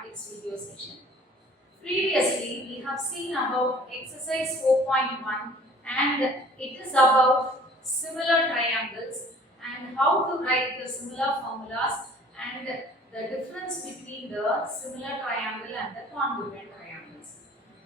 mathematics video session. Previously, we have seen about exercise 4.1 and it is about similar triangles and how to write the similar formulas and the difference between the similar triangle and the congruent triangles.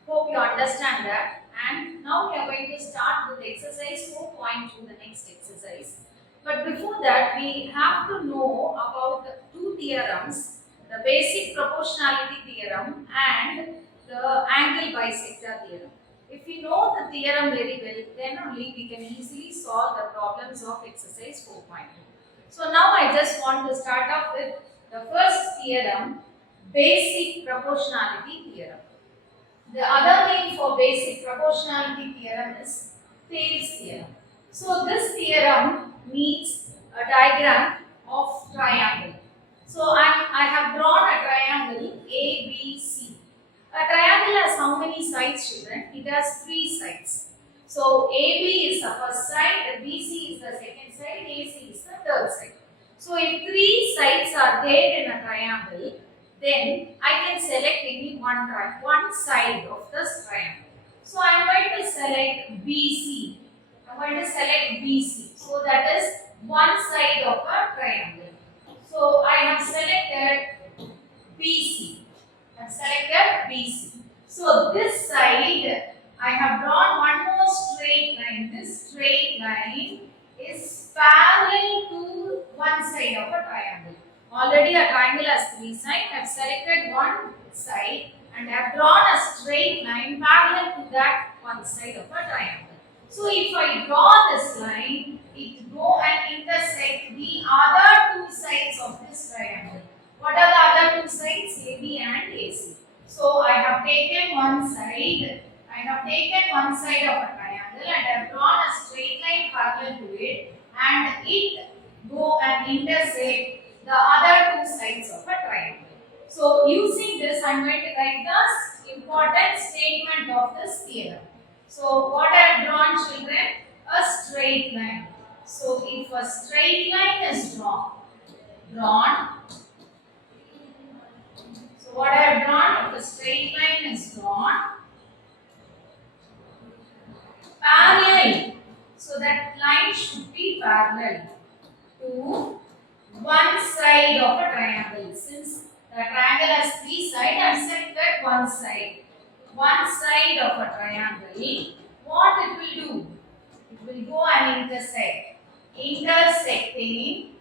Hope you understand that. And now we are going to start with exercise 4.2, the next exercise. But before that, we have to know about the two theorems, the basic proportionality theorem and the angle bisector theorem. If we know the theorem very well, then only we can easily solve the problems of exercise 4.2. So now I just want to start off with the first theorem, basic proportionality theorem. The other name for basic proportionality theorem is Thales theorem. So this theorem needs a diagram of triangle. So I have drawn a triangle ABC. A triangle has how many sides, children? It has 3 sides. So AB is the first side, BC is the second side, AC is the third side. So if 3 sides are there in a triangle, then I can select any one side of this triangle. So I am going to select BC. I am going to select BC. So that is one side of a triangle. So I have selected BC. I have selected BC. So this side I have drawn one more straight line. This straight line is parallel to one side of a triangle. Already a triangle has 3 sides. I have selected one side and I have drawn a straight line parallel to that one side of a triangle. So if I draw this line, it go and intersect the other 2 sides of this triangle. What are the other 2 sides? AB and AC. So I have taken one side. I have taken one side of a triangle and I have drawn a straight line parallel to it, and it go and intersect the other 2 sides of a triangle. So using this, I am going to write the important statement of this theorem. So what I have drawn, children? A straight line. So if a straight line is drawn. So what I have drawn? If a straight line is drawn parallel. So that line should be parallel to one side of a triangle. Since the triangle has 3 sides, I have selected one side. One side of a triangle, what it will do? It will go and intersect. Intersecting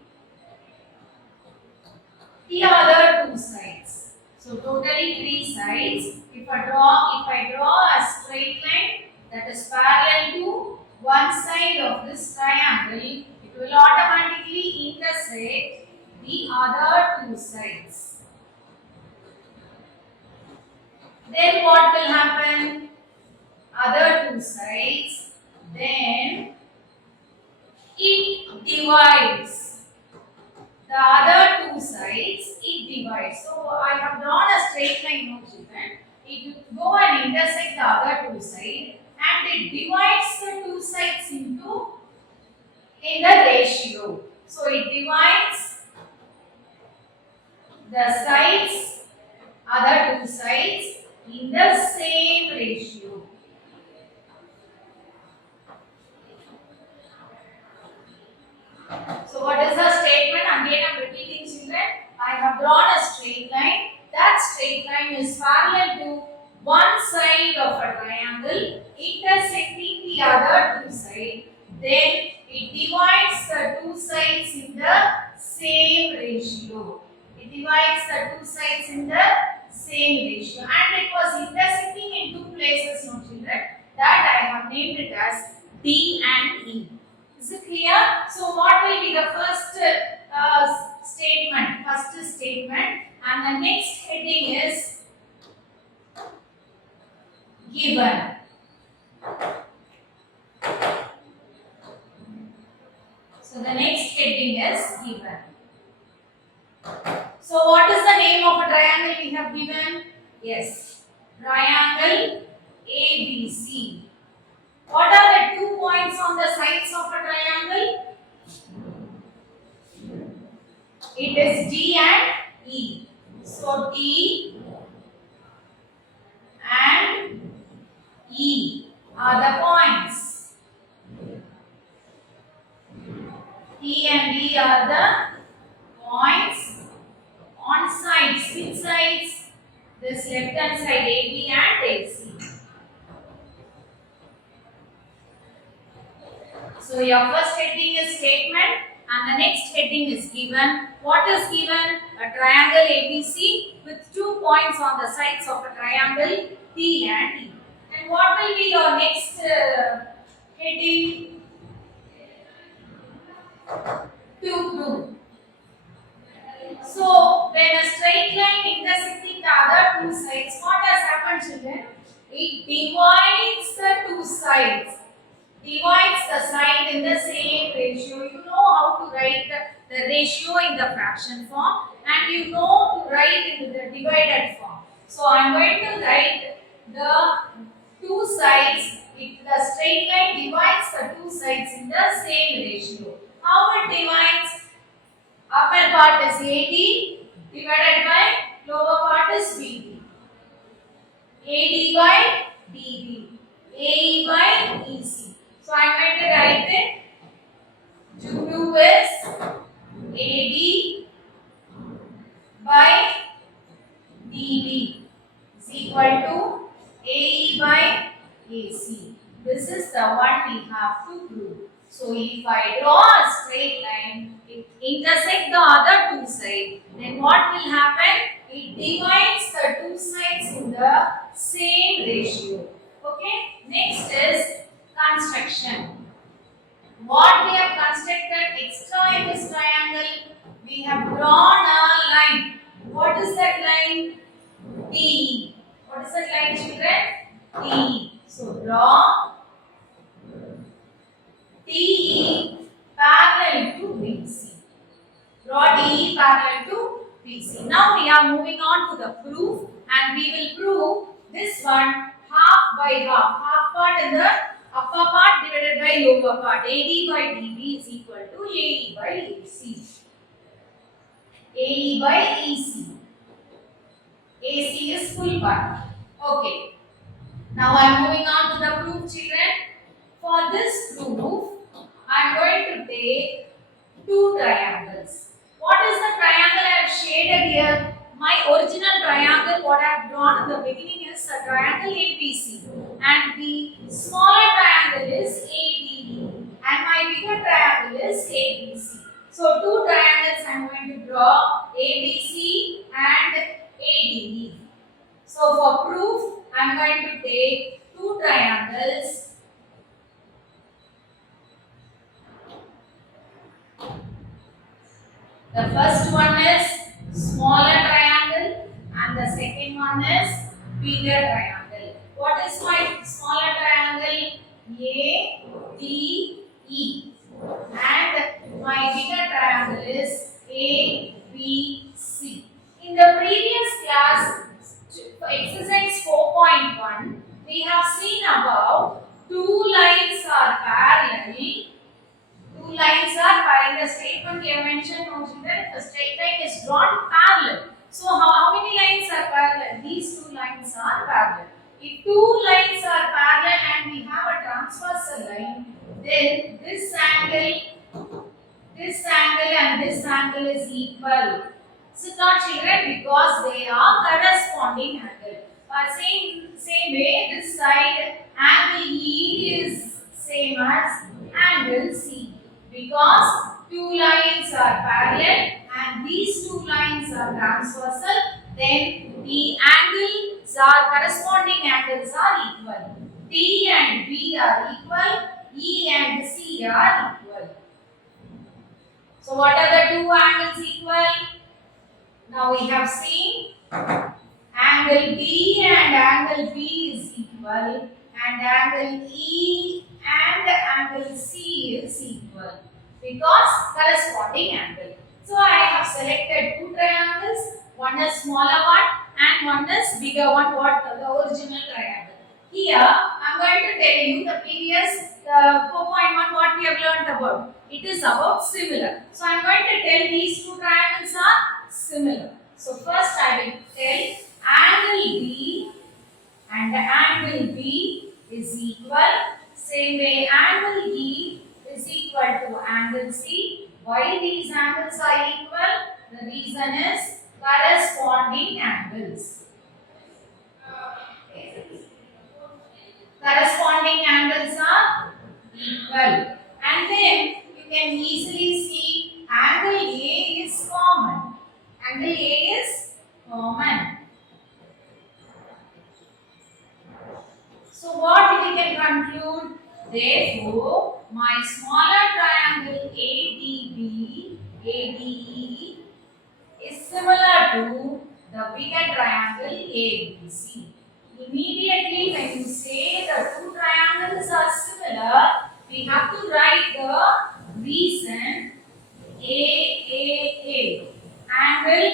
the other 2 sides. So totally 3 sides. If I draw a straight line that is parallel to one side of this triangle, it will automatically intersect the other 2 sides. Then what will happen? Other 2 sides, then it divides. The other 2 sides, it divides. So I have drawn a straight line, no children. It will go and intersect the other 2 sides and it divides the 2 sides in the ratio. So it divides the sides, other 2 sides, in the same ratio. So what is the statement? Again I am repeating, children. I have drawn a straight line. That straight line is parallel to one side of a triangle intersecting the other 2 sides. Then it divides the 2 sides in the same ratio. It divides the 2 sides in the same ratio, and it was intersecting in 2 places, no children. That I have named it as D and E. Is it clear? So what will be the first statement? First statement, and the next heading is given. So the next heading is given. So what is the name of a triangle we have given? Yes, triangle ABC. What are the 2 points on the sides of a triangle? It is D and E. So D are the points. E and B are the points on sides. Which sides? This left hand side AB and AC. So your first heading is statement and the next heading is given. What is given? A triangle ABC with 2 points on the sides of a triangle T and E. And what will be your next heading? To. So when a straight line intersecting the other two sides, what has happened, children? It divides the two sides. Divides the side in the same ratio. You know how to write the ratio in the fraction form and you know to write in the divided form. So I am going to write the two sides. If the straight line divides the two sides in the same ratio. How it divides? Upper part is AD divided by lower part is BD. AD by DB. AE by EC. So I am going to write it. 2 is AD by DB is equal to AE by AC. This is the one we have to prove. So if I draw a straight line, it intersects the other two sides, then what will happen? It divides the two sides in the same ratio. Okay. Next is construction. What we have constructed extra in this triangle, we have drawn a line. What is that line? T. What is that line, children? T. So draw TE parallel to BC. Draw TE parallel to BC. Now we are moving on to the proof and we will prove this one half by half. Half part in the upper part divided by lower part. AD by DB is equal to AE by AC. AE by EC. AC is full part. Okay. Now I am moving on to the proof, children. For this proof, I am going to take two triangles. What is the triangle I have shaded here? My original triangle, what I have drawn in the beginning is a triangle ABC. And the smaller triangle is ADE. And my bigger triangle is ABC. So, two triangles I am going to draw ABC and ADE. So, for proof, I am going to take two triangles. The first one is smaller triangle and the second one is bigger triangle. What is my smaller triangle? A, D, E. And my bigger triangle is A, B, C. In the previous class, for exercise 4.1, we have seen about two lines are parallel. Two lines are parallel. The statement we have mentioned, no children, the straight line is drawn parallel. So, how many lines are parallel? These two lines are parallel. If two lines are parallel and we have a transversal line, then this angle and this angle is equal. So, not children, because they are corresponding angle. Same way, this side angle E is same as angle C. Because two lines are parallel and these two lines are transversal, then the angles are corresponding angles are equal. T and B are equal, E and C are equal. So what are the two angles equal? Now we have seen angle B and angle B is equal and angle E and angle C is equal because corresponding angle. So I have selected two triangles, one is smaller one and one is bigger one, what the original triangle. Here I am going to tell you the previous 4.1 what we have learnt about. It is about similar. So I am going to tell these two triangles are similar. So first I will tell angle B and angle B is equal Same way, angle E is equal to angle C. Why these angles are equal? The reason is corresponding angles. Corresponding angles are equal. And then you can easily see angle A is common. Angle A is common. So what we can conclude? Therefore, my smaller triangle ADE is similar to the bigger triangle ABC. Immediately when you say the two triangles are similar, we have to write the reason AAA. Angle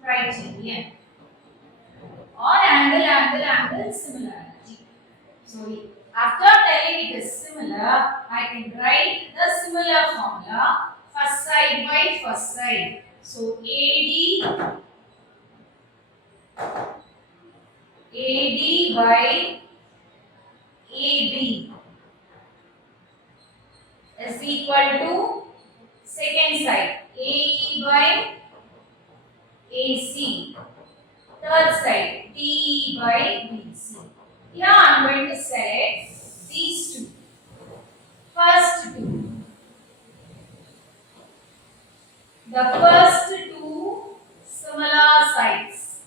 criterion. Or angle similarity. So after telling it is similar, I can write the similar formula first side by first side. So AD by AB is equal to second side AE by AC. Third side, DE by BC. Here I am going to select these two. First two. The first two similar sides.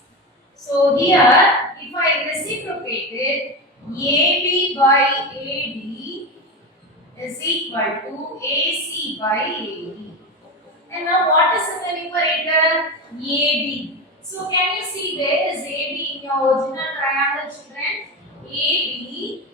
So here, if I reciprocated AB by AD is equal to AC by AD. And now what is in the numerator? AB. So can you see where is AB in your original triangle, children? AB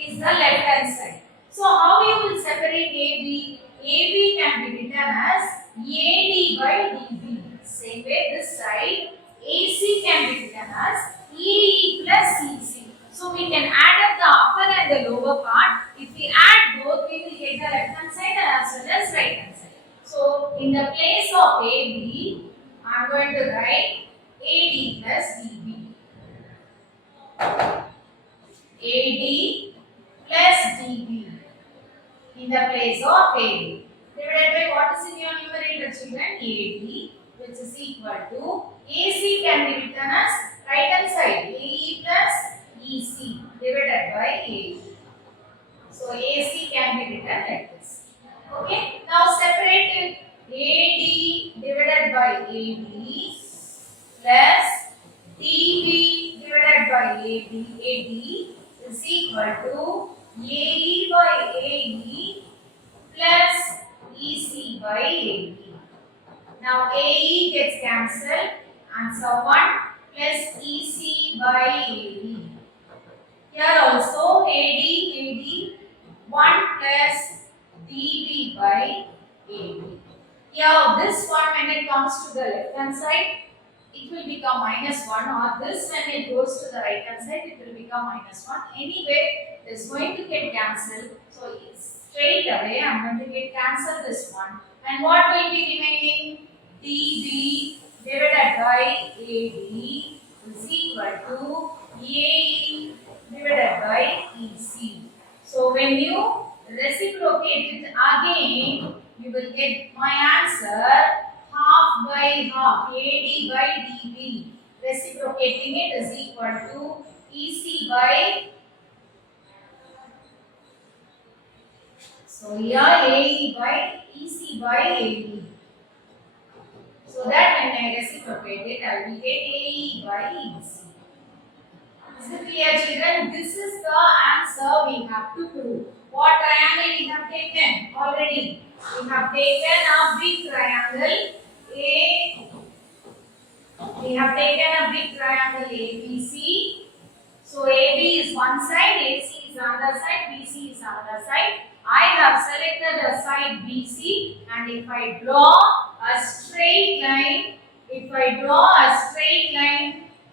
is the left hand side. So how you will separate AB? AB can be written as AD by DB. Same way this side AC can be written as EE plus EC. So we can add up the upper and the lower part. If we add both, we will get the left hand side as well as right hand side. So in the place of AB, I am going to write AD plus DB. AD plus DB in the place of AB. Divided by what is in your numerator, children? AD, which is equal to AC can be written as right hand side AE plus EC divided by AD. So AC can be written like this. Okay. Now separate it. AD divided by AD plus DB divided by AD is equal to AE by AE plus EC by AD. Now AE gets cancelled. Answer 1 plus EC by AD. Here also AD 1 plus DB by AD. Here this one when it comes to the left hand side, it will become minus 1, or this when it goes to the right hand side, it will become minus 1. Anyway, it is going to get cancelled. So straight away I am going to get cancel this one. And what will be remaining? DB divided by AD is equal to AE divided by EC. So when you reciprocate it again, you will get my answer half by half, AD by DB. Reciprocating it is equal to EC by, so here AE by EC by AD. So that when I reciprocate it, I will get AE by EC. Is it clear, children? This is the answer we have to prove. What triangle we have taken already? We have taken a big triangle A. We have taken a big triangle ABC. So AB is one side, AC is another side, BC is another side. I have selected a side BC, and if I draw a straight line,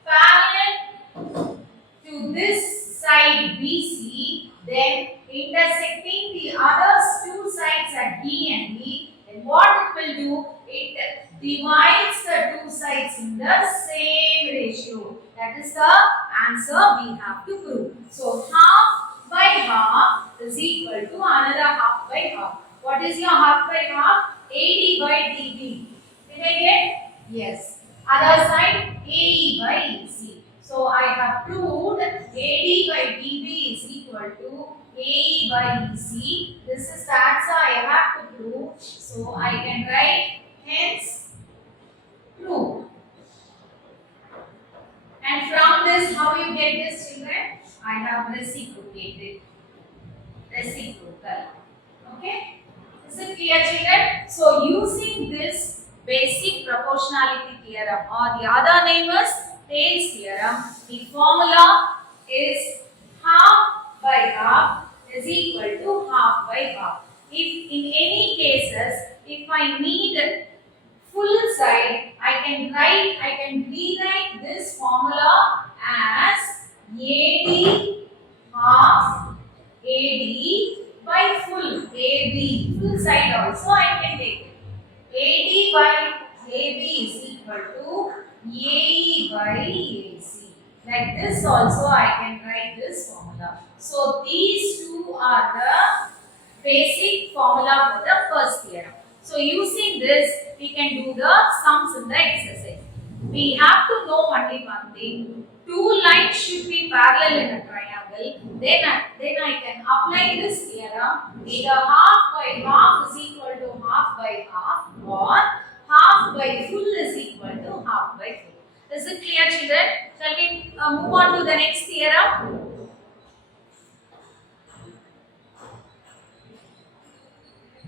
parallel to this side BC, then intersecting the other two sides at D and E, then what it will do? It divides the two sides in the same ratio. That is the answer we have to prove. So half by half is equal to another half by half. What is your half by half? AD by DB. Did I get? Yes. Other side AE by EC. So I have proved AD by DB is equal to AE by EC. This is the answer I have to prove. So I can write hence prove. And from this, how you get this, children? I have reciprocated. Reciprocal. Okay? Is it clear, children? So, using this basic proportionality theorem, or the other name is Thales theorem, the formula is half by half is equal to half by half. If in any cases, if I need full side, I can rewrite this formula as AD half AD by full AB, full side also I can take it. AD by AB is equal to AE by AC. Like this also I can write this formula. So these two are the basic formula for the first theorem. So using this, we can do the sums in the exercise. We have to know only one thing. Two lines should be parallel in a triangle. Then I can apply this theorem. Either half by half is equal to half by half, or half by full is equal to half by full. Is it clear, children? Shall we move on to the next theorem?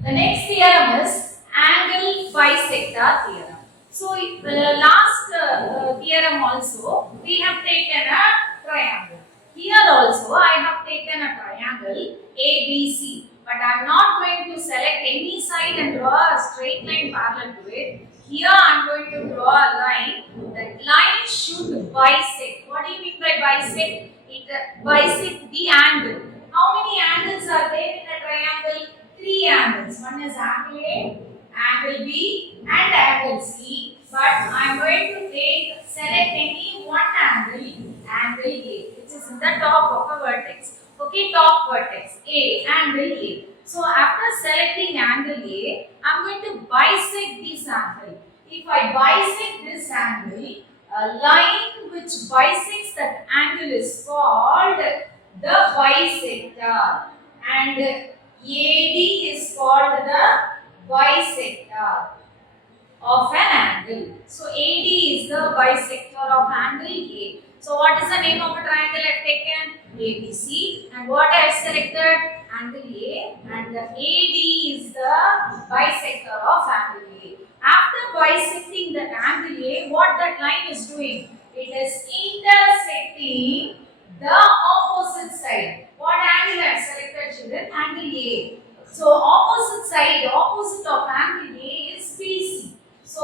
The next theorem is angle bisector theorem. So, last theorem also, we have taken a triangle. Here also, I have taken a triangle ABC. But I am not going to select any side and draw a straight line parallel to it. Here I am going to draw a line. That line should bisect. What do you mean by bisect? It bisects the angle. How many angles are there in a triangle? Three angles. One is angle A, angle B, and angle C. But I am going to select any one angle, angle A, which is in the top of a vertex. Okay, top vertex A, angle A. So after selecting angle A, I am going to bisect this angle. If I bisect this angle, a line which bisects that angle is called the bisector, and AD is called the bisector of an angle. So AD is the bisector of angle A. So what is the name of a triangle I have taken? ABC. And what I have selected? Angle A. And the AD is the bisector of angle A. After bisecting that angle A, what that line is doing? It is intersecting the opposite side. What angle I have selected, children? Angle A. So opposite side, opposite of angle A is BC. So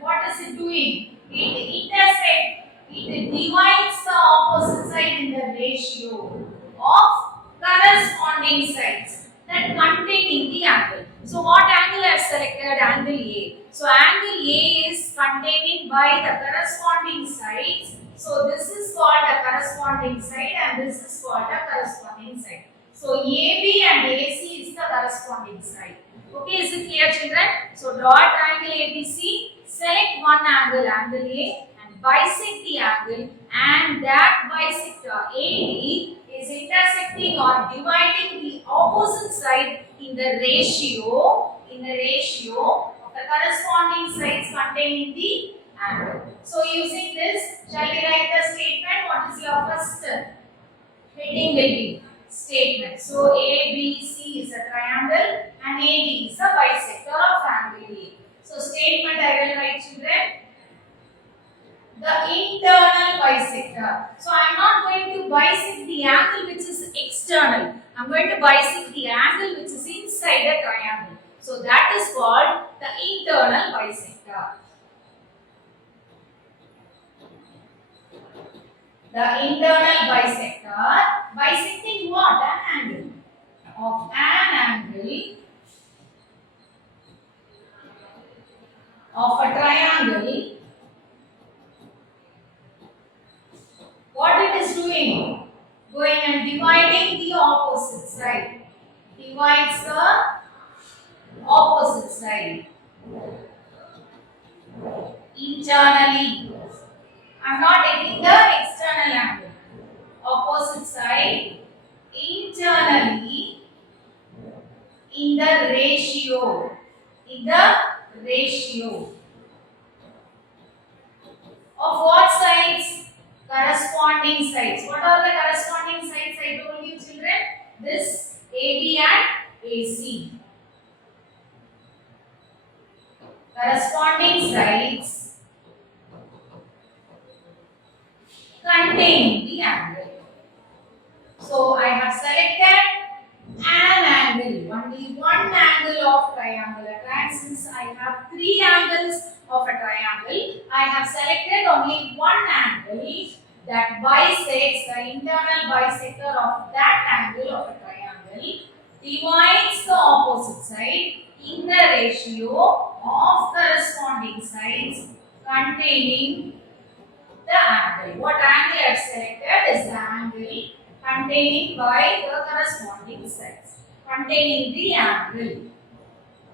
what is it doing? It intersects. It divides the opposite side in the ratio of corresponding sides that containing the angle. So what angle I have selected? Angle A. So angle A is containing by the corresponding sides. So this is called a corresponding side and this is called a corresponding side. So AB and AC is the corresponding side. Okay, is it clear, children? So draw a triangle ABC, select one angle, angle A, and bisect the angle, and that bisector AD is intersecting or dividing the opposite side in the ratio of the corresponding sides containing the angle. So using this, shall we write the statement? What is your first heading will be statement. So ABC is a triangle and AD is a bisector of angle A. So statement I will write, children. The internal bisector. So I am not going to bisect the angle which is external. I am going to bisect the angle which is inside the triangle. So that is called the internal bisector. The internal bisector, bisecting what? An angle. Of an angle of a triangle. What it is doing? dividing the opposite side. Divides the opposite side. Internally. I am not taking the external angle. Opposite side internally in the ratio. In the ratio of what sides? Corresponding sides. What are the corresponding sides I told you, children? This AB and AC. Corresponding sides contain the angle. So I have selected an angle, only one angle of triangle. Since I have three angles of a triangle, I have selected only one angle that bisects the internal bisector of that angle of a triangle, divides the opposite side in the ratio of corresponding sides containing the angle. What angle I have selected is the angle containing by the corresponding sides, containing the angle.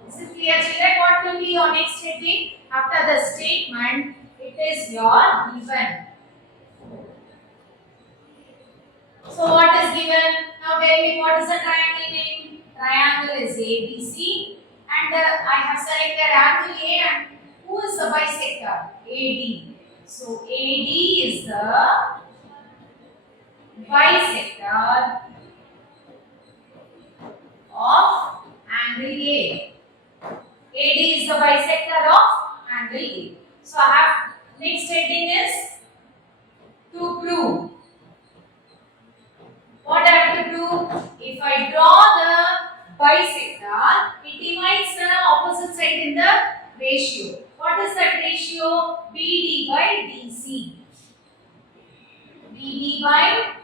Is it clear, children? What will be your next heading? After the statement, it is your given. So what is given? Now tell me, what is the triangle name? Triangle is ABC, and I have selected angle A, and who is the bisector? AD. So AD is the bisector of angle A. AD is the bisector of angle A. So I have next heading is to prove. What I have to prove? If I draw the bisector, it divides the opposite side in the ratio. What is that ratio? BD by DC. BD by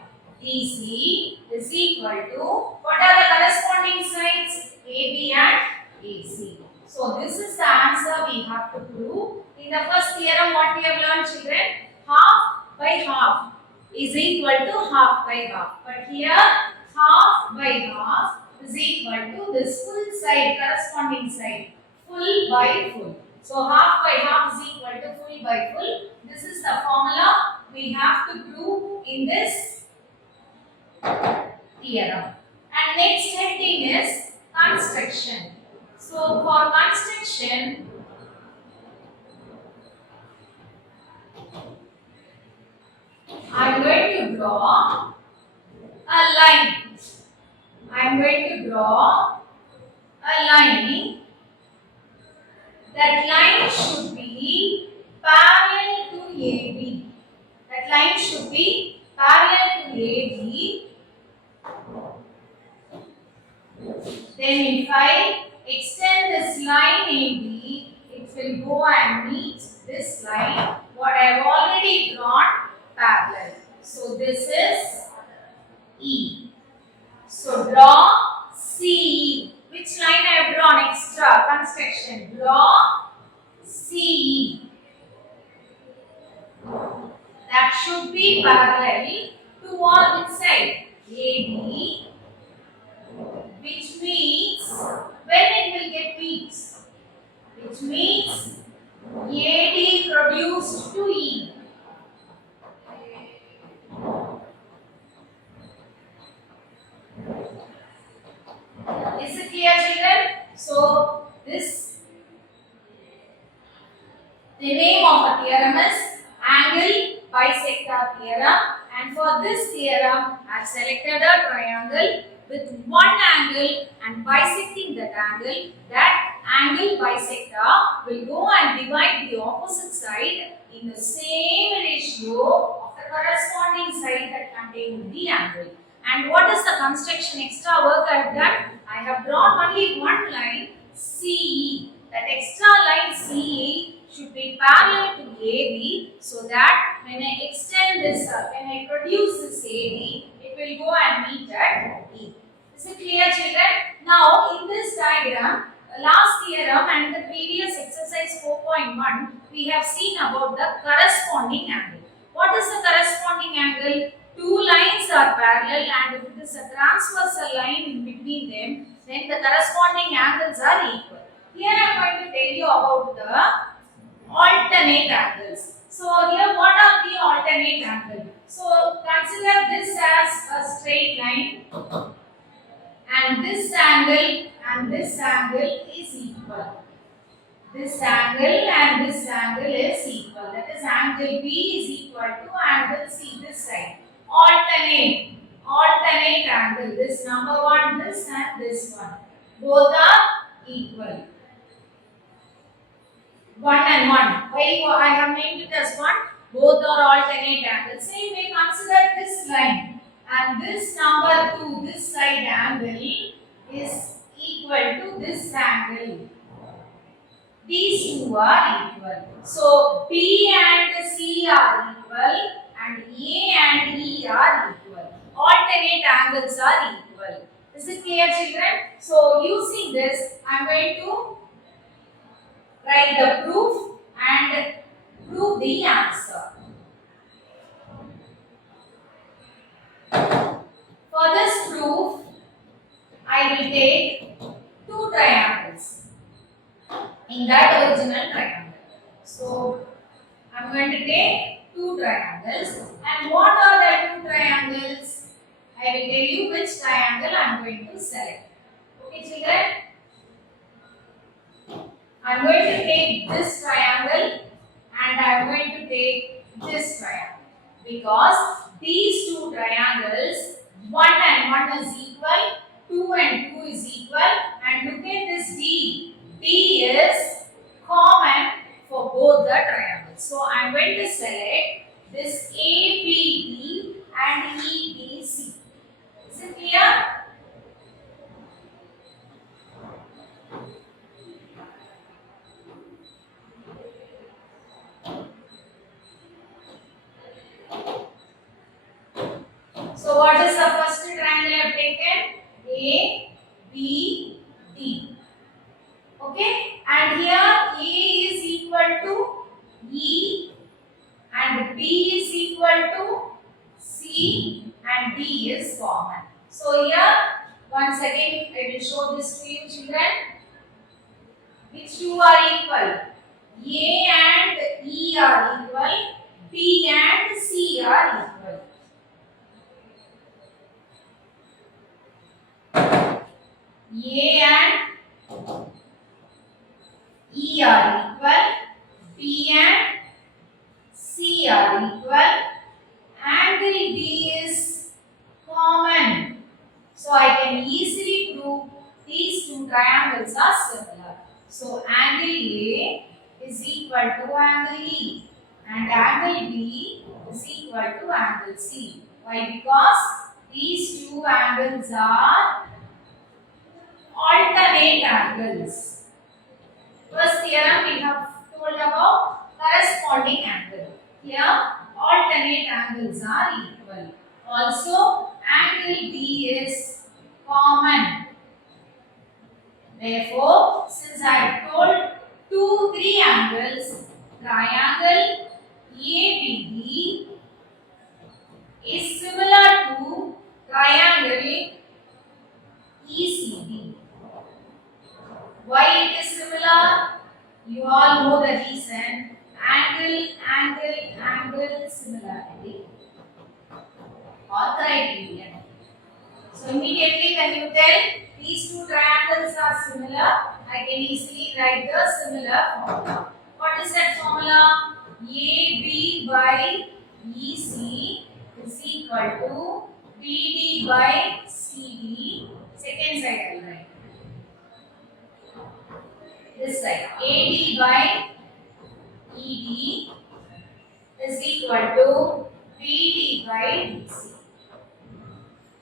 DC is equal to, what are the corresponding sides? AB and AC. So this is the answer we have to prove. In the first theorem, what we have learned, children? Half by half is equal to half by half. But here, half by half is equal to this full side, corresponding side, full by full. So half by half is equal to full by full. This is the formula we have to prove in this theorem. And next heading is construction. So for construction, I am going to draw a line. I am going to draw a line. That line should be parallel to AB. That line should be parallel to AB. Then if I extend this line AB, it will go and meet this line, what I have already drawn parallel. So this is E. So draw CE. Which line I have drawn extra? Construction. Draw CE. That should be parallel to what side? AB, which means when it will get meets, which means AD produced to E. Is it clear, children? So this, the name of a theorem is angle bisector theorem, and for this theorem I have selected a triangle with one angle and bisecting that angle. That angle bisector will go and divide the opposite side in the same ratio of the corresponding side that contains the angle. And what is the construction extra work I have done? I have drawn only one line CE. That extra line CE should be parallel to AB, so that when I extend this, when I produce this AB, it will go and meet at E. Is it clear, children? Now in this diagram, last theorem and the previous exercise 4.1, we have seen about the corresponding angle. What is the corresponding angle? two lines are parallel and if it is a transversal line in between them, then the corresponding angles are equal. Here I am going to tell you about the alternate angles. So here what are the alternate angles? So consider this as a straight line and this angle is equal. This angle and this angle is equal. That is angle B is equal to angle C this side. Alternate angle. This number one, this and this one. Both are equal. 1 and 1. Why I have named it as 1? Both are alternate angles. Same way consider this line and this number 2, this side angle is equal to this angle. These two are equal. So B and C are equal and A and E are equal. Alternate angles are equal. Is it clear, children? So using this, I am going to write the proof and prove the answer. For this proof, I will take two triangles in that original triangle. So, I am going to take two triangles. And what are the two triangles? I will tell you which triangle I am going to select. Okay, children? I am going to take this triangle and I am going to take this triangle. Because these two triangles, 1 and 1 is equal, 2 and 2 is equal, and look at this D. D is common for both the triangles. So I am going to select this ABD and EDC. Is it clear? So what is the first triangle I have taken? A, B, D. Okay, and here A is equal to E and B is equal to C and D is common. So here once again I will show this to you, children. Which two are equal? A and E are equal, B and C are equal. A and E are equal, B and C are equal, angle D is common. So I can easily prove these two triangles are similar. So angle A is equal to angle E and angle B is equal to angle C. Why? Because these two angles are alternate angles. First theorem we have told about corresponding angle. Here alternate angles are equal. Also angle B is common. Therefore, since I have told three angles, triangle ABD is similar to triangle ECD. Why it is similar? You all know the reason. Angle similarity or criterion. So immediately when you tell these two triangles are similar, I can easily write the similar formula. What is that formula? AB by EC is equal to BD by CD. Second side I will write. This side. AD by ED is equal to BD by DC.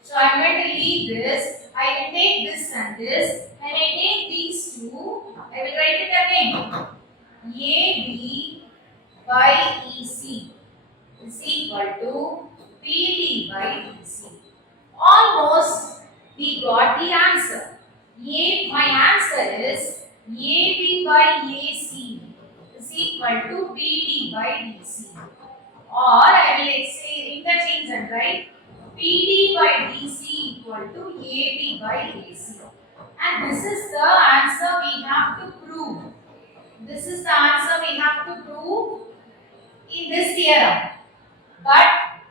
So I am going to leave this. I will take this and this. When I take these two, I will write it again. AB by EC is equal to BD by DC. Almost we got the answer. My answer is AB by AC is equal to BD by DC. or I will say interchange and write PD by DC equal to AB by AC. And this is the answer we have to prove. This is the answer we have to prove in this theorem. But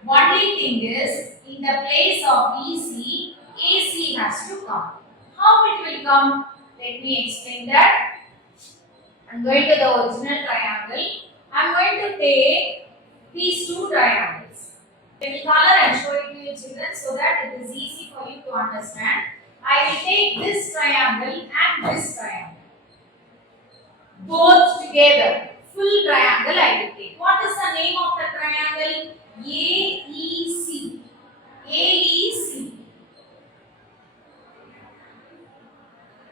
only thing is, in the place of EC, AC has to come. How it will come? Let me explain that. I am going to the original triangle. I am going to take these two triangles. Let me color and show it to you children so that it is easy for you to understand. I will take this triangle and this triangle. Both together. Full triangle I will take. What is the name of the triangle? AEC. AEC.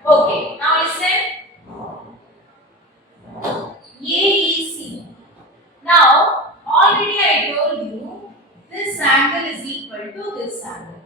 Okay, now listen. AEC. Now, already I told you this angle is equal to this angle.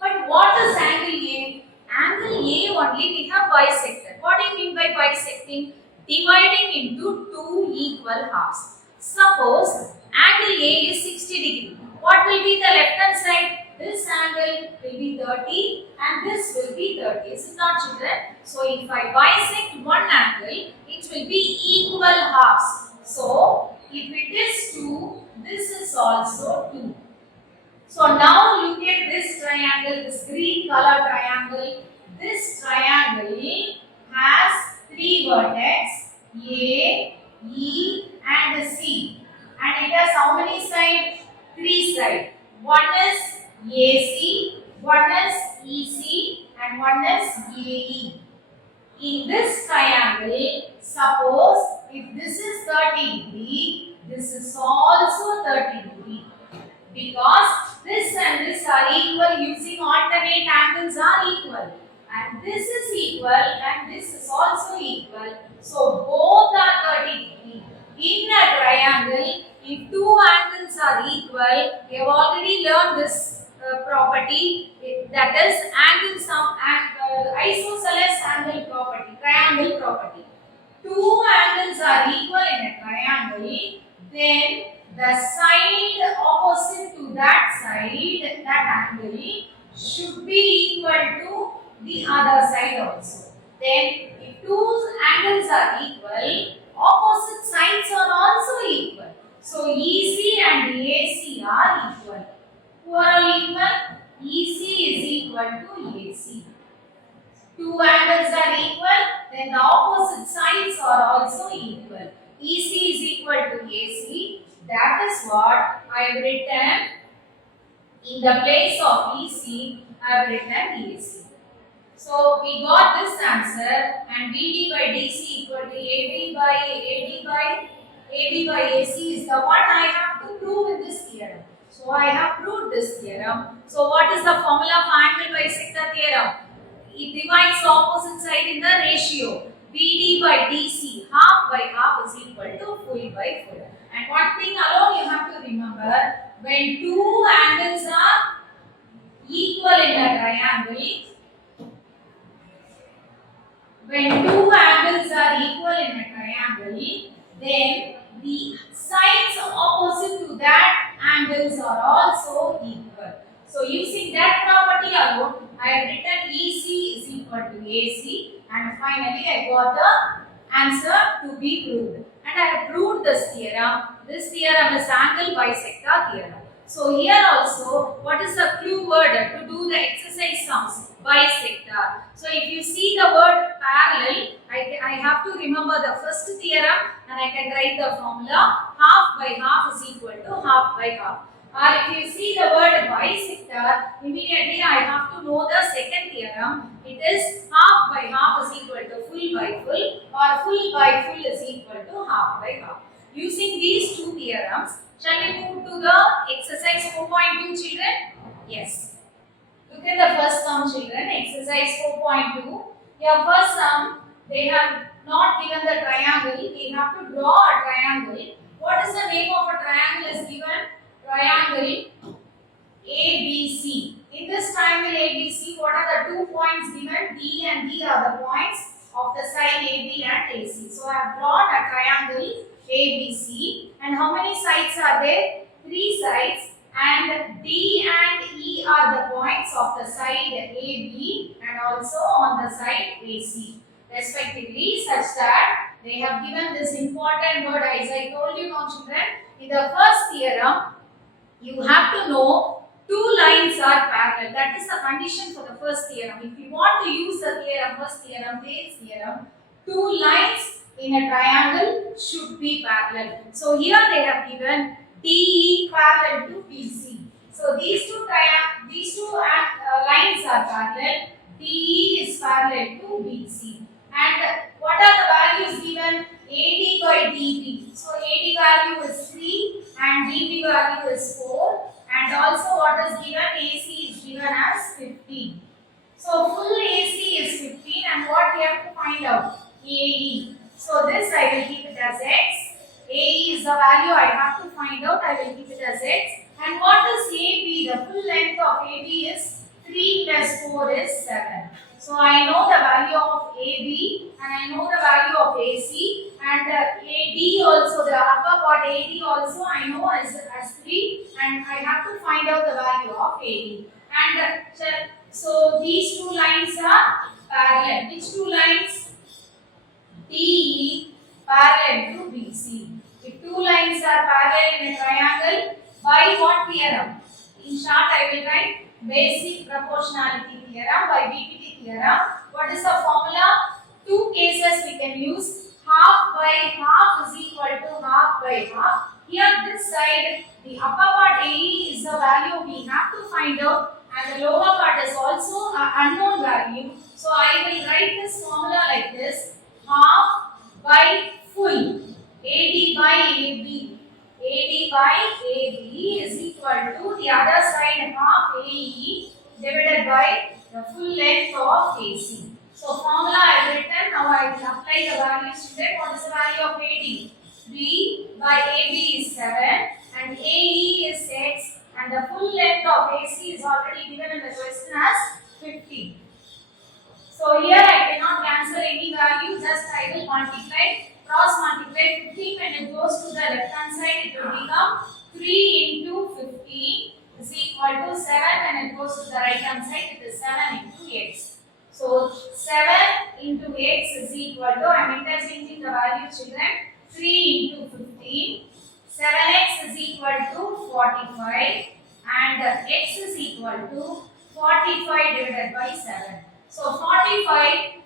But what is angle A? Angle A only we have bisected. What do you mean by bisecting? Dividing into two equal halves. Suppose angle A is 60 degree. What will be the left hand side? This angle will be 30 and this will be 30. Is it not, children? So if I bisect one angle, it will be equal halves. So if it is 2, this is also 2. So now look at this triangle, this green color triangle. This triangle has 3 vertex A, E and C. And it has how many sides? 3 sides. One is AC, one is EC and one is AE. In this triangle, suppose if this is 30 degree, this is also 30 degree. Because this and this are equal, using alternate angles are equal. And this is equal and this is also equal. So both are 30 degree. In a triangle, if two angles are equal, we have already learned this property, that is angle sum and isosceles angle property, triangle property. Two angles are equal in a triangle, then the side opposite to that side, that angle should be equal to the other side also. Then if two angles are equal, opposite sides are also equal. So EC and AC are equal. Who are all equal? EC is equal to AC. Two angles are equal, then the opposite sides are also equal. EC is equal to AC. That is what I have written. In the place of EC, I have written AC. So we got this answer, and BD by DC equal to AB by AC is the one I have to prove in this theorem. So I have proved this theorem. So what is the formula for angle bisector theorem? It divides the opposite side in the ratio. BD by DC, half by half is equal to full by full. And one thing alone you have to remember, when two angles are equal in a triangle, then the sides opposite to that angles are also equal. So using that property alone, I have written EC is equal to AC, and finally I got the answer to be proved. And I have proved this theorem. This theorem is angle bisector theorem. So here also, what is the clue word to do the exercise sums? Bisector. So if you see the word parallel, I have to remember the first theorem and I can write the formula. Half by half is equal to half by half. Or if you see the word bisector, immediately I have to know the second theorem. It is half by half is equal to full by full, or full by full is equal to half by half. Using these two theorems, shall we move to the exercise 4.2, children? Yes. Look at the first sum, children. Exercise 4.2. Your first sum, they have not given the triangle. We have to draw a triangle. What is the name of a triangle is given? Triangle ABC. In this triangle ABC, what are the 2 points given? D and D are the points of the side AB and AC. So I have drawn a triangle ABC. And how many sides are there? three sides, and D and E are the points of the side AB and also on the side AC respectively, such that they have given this important word. As I told you now children, in the first theorem you have to know two lines are parallel. That is the condition for the first theorem. If you want to use the theorem, first theorem, Thales theorem, two lines in a triangle should be parallel. So here they have given DE parallel to BC. So these two lines are parallel. DE is parallel to BC. And what are the values given? AD by DB. So AD value is 3 and DB value is 4. And also what is given? AC is given as 15. So full AC is 15, and what we have to find out? AE. So this I will keep it as X. AE is the value I have to find out. I will keep it as X. And what is AB? The full length of AB is 3 plus 4 is 7. So I know the value of AB and I know the value of AC, and AD also, the upper part AD also I know as 3, and I have to find out the value of AD. And so these two lines are parallel. Which two lines? DE parallel to BC. If two lines are parallel in a triangle, by what theorem? In short, I will write basic proportionality theorem by BPT theorem. What is the formula? Two cases we can use. Half by half is equal to half by half. Here this side, the upper part AE is the value we have to find out, and the lower part is also an unknown value. So I will write this formula like this: half by full, AD by AB. AD by AB is equal to the other side half AE divided by the full length of AC. So formula I have written. Now I will apply the values to that. What is the value of AD? 3 by AB is 7 and AE is 6, and the full length of AC is already given in the question as 50. So here I cannot cancel any value, just I will multiply, cross multiply 15. When it goes to the left hand side, it will become 3 into 15 is equal to 7. When it goes to the right hand side, it is 7 into x. So 7 into x is equal to, I am interchanging the values children, 3 into 15. 7x is equal to 45 and x is equal to 45 divided by 7. So 45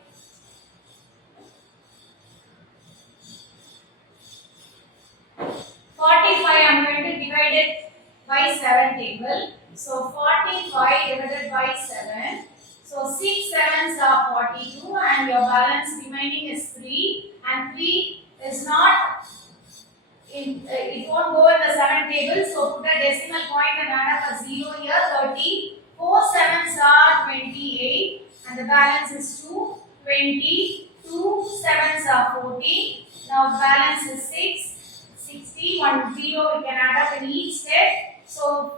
I am going to divide it by 7 table. So 45 divided by 7. So 6 sevens are 42 and your balance remaining is 3, and 3 is not it won't go in the 7 table, so put a decimal point and add up a 0 here. 30. 4 sevens are 28 and the balance is 2. 20. 2 sevens are 40. Now balance is 6. 60. 1 0 we can add up in each step. So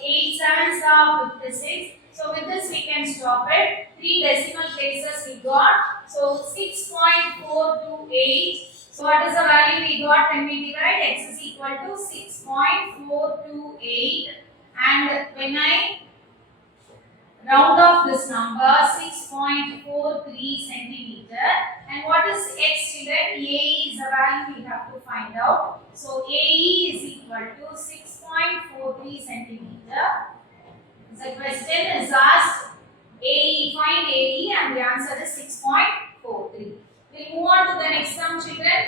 8 sevens are 56. So with this we can stop it. 3 decimal places we got. So 6.428. So what is the value we got when we divide? X is equal to 6.428, and when I round off this number, 6.43 centimeter. And what is x children? AE is the value we have to find out. So AE is equal to 6.43 centimeter. The question is asked AE, find AE, and the answer is 6.43. We'll move on to the next term children.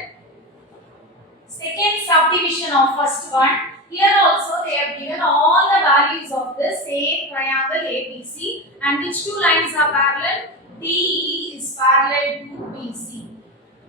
Second subdivision of first one. Here also they have given all the values of the same triangle ABC, and which two lines are parallel? DE is parallel to BC.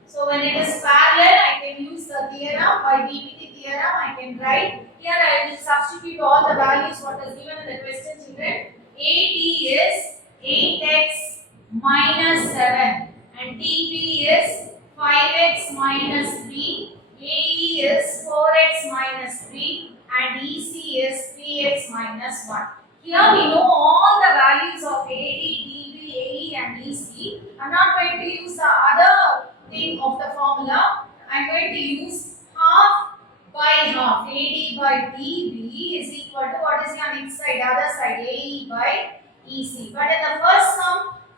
So when it is parallel, I can use the theorem by BPT theorem. I can write here. I will substitute all the values what is given in the question children. AD is 8x minus 7 and DB is 5x minus 3. AE is 4x minus 3 and EC is 3x minus 1. Here we know all the values of AD, DB, AE and EC. I am not going to use the other thing of the formula. I am going to use half by half. AD by DB is equal to what is your next side? Other side. AE by EC. But in the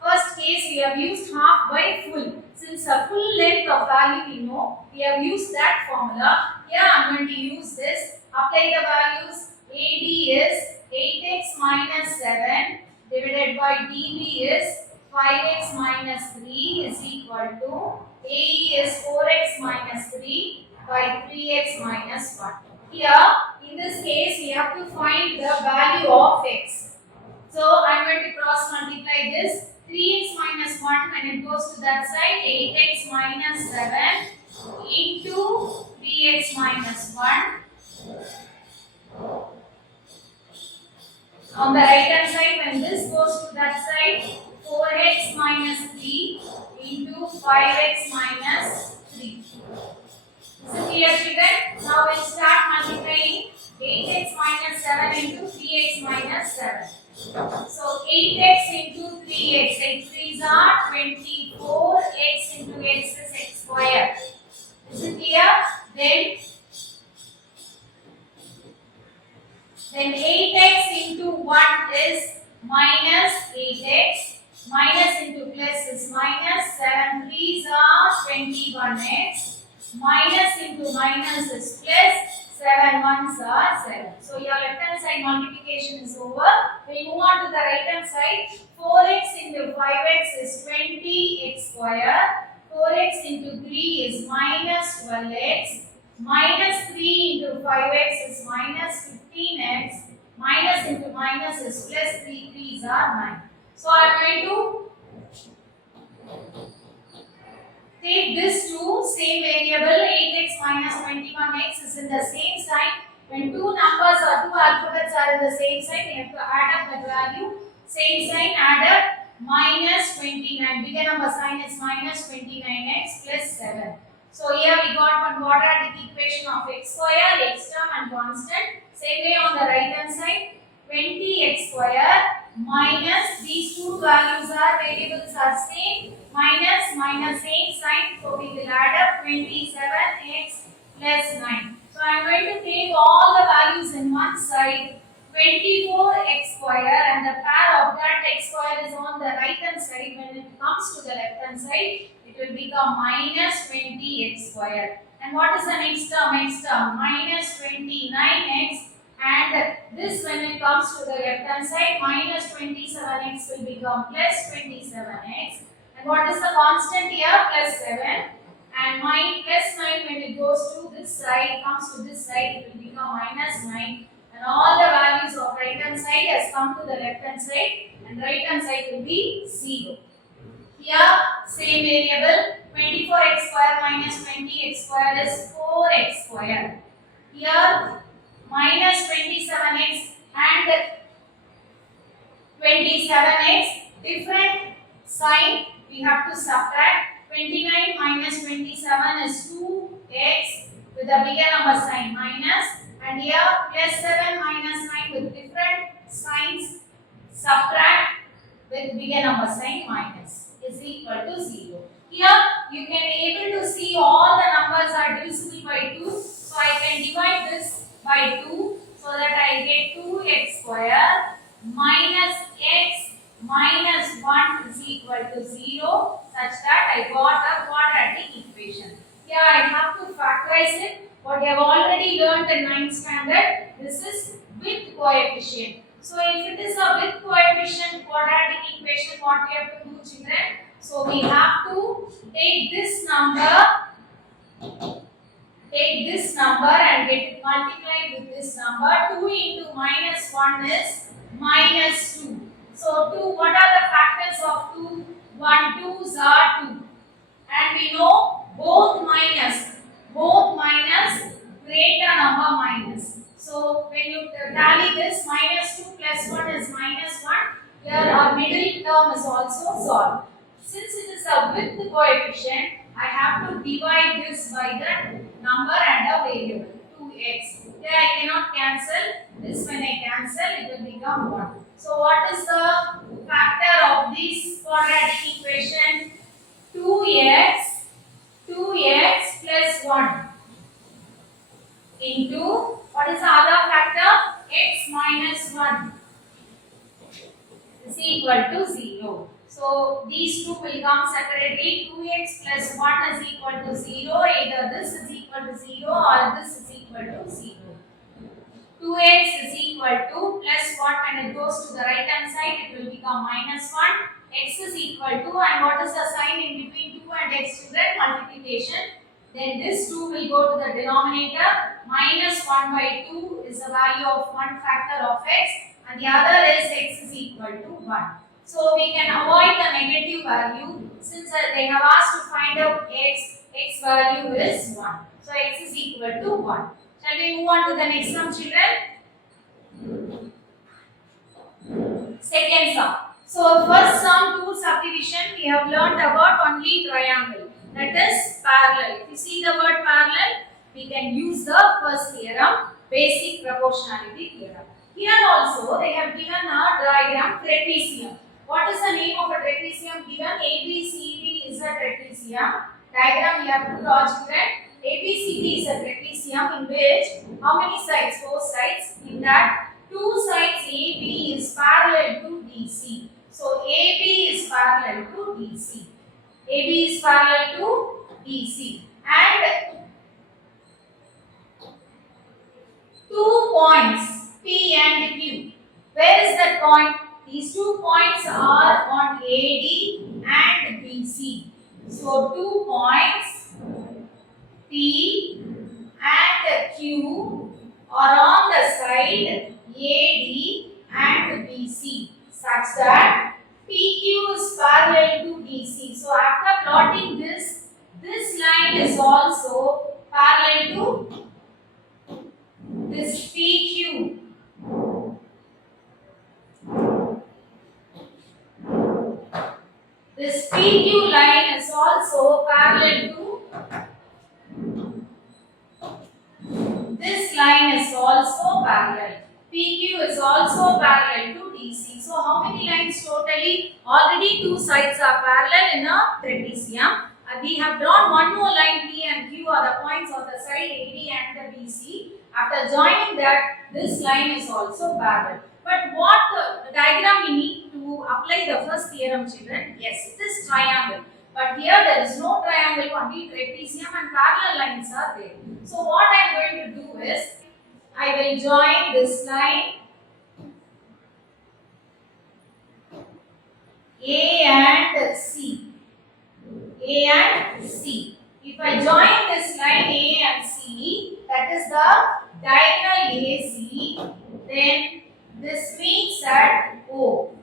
first case, we have used half by full. Since the full length of value we know, we have used that formula. Here I am going to use this. Apply the values. AD is 8x minus 7 divided by DB is 5x minus 3 is equal to AE is 4x minus 3 by 3x minus 1. Here, in this case, we have to find the value of x. So, I am going to cross multiply this. 3x minus 1 when it goes to that side, 8x minus 7 into 3x minus 1. On the right hand side, when this goes to that side, 4x minus 3 into 5x minus 3. Is it clear, children? Now we'll start multiplying 8x minus 7 into 3x minus 7. So 8x into 3x, x 3s are 24, x into x is x square. Is it clear? Then 8x into 1 is minus 8x, minus into plus is minus, 7 3s are 21x, minus into minus is plus, 7 1s are 7. So your left hand side multiplication is over. We move on to the right hand side. 4x into 5x is 20x square. 4x into 3 is minus 12x. Minus 3 into 5x is minus 15x. Minus into minus is plus 3 3s are 9. So I am going to take this to same variable. 8x minus 21x is in the same sign. When two numbers or two alphabets are in the same sign, we have to add up the value. Same sign, add up minus 29. Bigger number sign is minus 29x plus 7. So here we got one quadratic equation of x square, x term and constant. Same way on the right hand side, 20x square minus these two values are variables are same, minus same sign. So we will add up 27x plus 9. So I am going to take all the values in one side. 24x square and the pair of that x square is on the right hand side. When it comes to the left hand side, it will become minus 20x square. And what is the next term? Next term minus 29x, and this when it comes to the left hand side, minus 27x will become plus 27x. And what is the constant here? Plus 7. And plus 9 when it goes to this side, comes to this side, it will become minus 9. And all the values of right hand side has come to the left hand side, and right hand side will be 0. Here, same variable, 24x square minus 20x square is 4x square. Here, minus 27x and 27x, different sign, we have to subtract. 29 minus 27 is 2x with a bigger number sign minus, and here plus 7 minus 9 with different signs, subtract with bigger number sign minus is equal to 0. Here you can be able to see all the numbers are divisible by 2. So I can divide this by 2 so that I get 2x square minus x minus 1 is equal to 0, such that I got a quadratic equation. Here I have to factorize it. What you have already learned in 9th standard, this is with coefficient. So if it is a with coefficient quadratic equation, what we have to do, children? So we have to take this number and get it multiplied with this number. 2 into minus 1 is minus 2. So 2, what are the factors of 2? 1, 2s are 2. And we know both minus greater number minus. So when you tally this, minus 2 plus 1 is minus 1. Here our middle term is also solved. Since it is a with coefficient, I have to divide this by the number and a variable, 2x. Here I cannot cancel. This when I cancel, it will become 1. So what is the factor of this quadratic equation? 2x plus 1. into what is the other factor? X minus 1 is equal to 0. So these two will come separately. 2x plus 1 is equal to 0. Either this is equal to 0 or this is equal to 0. 2x is equal to plus 1 when it goes to the right hand side, it will become minus 1. X is equal to, and what is the sign in between 2 and x children? Multiplication. Then this 2 will go to the denominator. Minus 1 by 2 is the value of one factor of x, and the other is x is equal to 1. So we can avoid the negative value since they have asked to find out x value is 1. So x is equal to 1. Shall we move on to the next sum, children? Second sum. So first sum, 2 subdivision, we have learnt about only triangle, that is parallel. If you see the word parallel, we can use the first theorem, basic proportionality theorem. Here also they have given a diagram, trapezium. What is the name of a trapezium given? ABCD is a trapezium. Diagram you have to draw, children. ABCD is a trapezium in which how many sides? 4 sides. In that 2 sides AB is parallel to DC. So AB is parallel to DC. AB is parallel to DC. And 2 points P and Q. Where is that point? These 2 points are on AD and BC. So 2 points P and Q are on the side AD and BC such that PQ is parallel to DC. So after plotting this, this line is also parallel to this PQ. This PQ line is also parallel to this line is also parallel. PQ is also parallel to DC. So how many lines totally? Already 2 sides are parallel in a trapezium. We have drawn one more line. P and Q are the points of the side AD and the BC. After joining that, this line is also parallel. But what diagram we need to apply the first theorem, children? Yes, it is triangle. But here there is no triangle, only trapezium and parallel lines are there. So what I am going to do is, I will join this line A and C. A and C. If I join this line A and C, that is the diagonal AC, then this meets at O.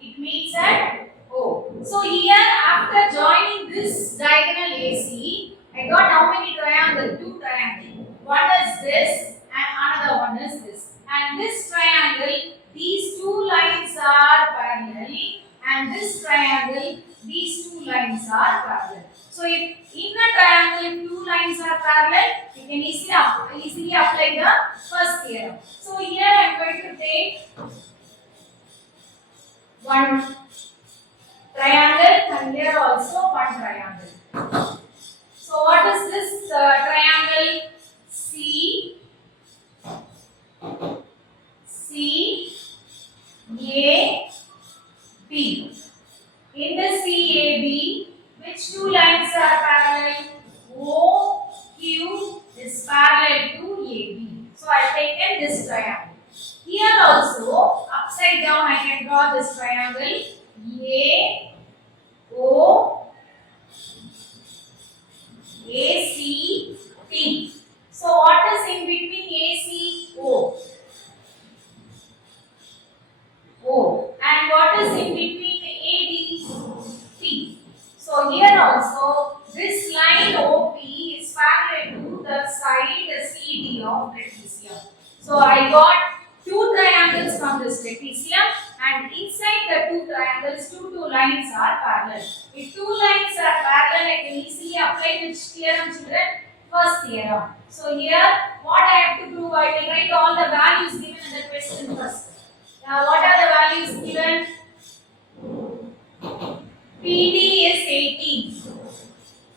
It meets at O. So here after joining this diagonal AC, I got how many triangles? 2 triangles. One is this and another one is this. And this triangle, these 2 lines are parallel, and this triangle, these 2 lines are parallel. So if in a triangle 2 lines are parallel, you can easily apply the first theorem. So here I am going to take one triangle and here also one triangle. So what is this triangle? C A B. In the CAB, which 2 lines are parallel? OQ is parallel to AB. So I have taken this triangle. Here also, upside down I can draw this triangle ACT. So what is in between ACO? O. And what is in between ADT? So here also, this line OP is parallel to the side CD of trapezium. So I got 2 triangles from this trapezium, and inside the 2 triangles, 2 lines are parallel. If 2 lines are parallel, I can easily apply which theorem, children? First theorem. So here, what I have to prove, I will write all the values given in the question first. Now, what are the values given? PD is 18.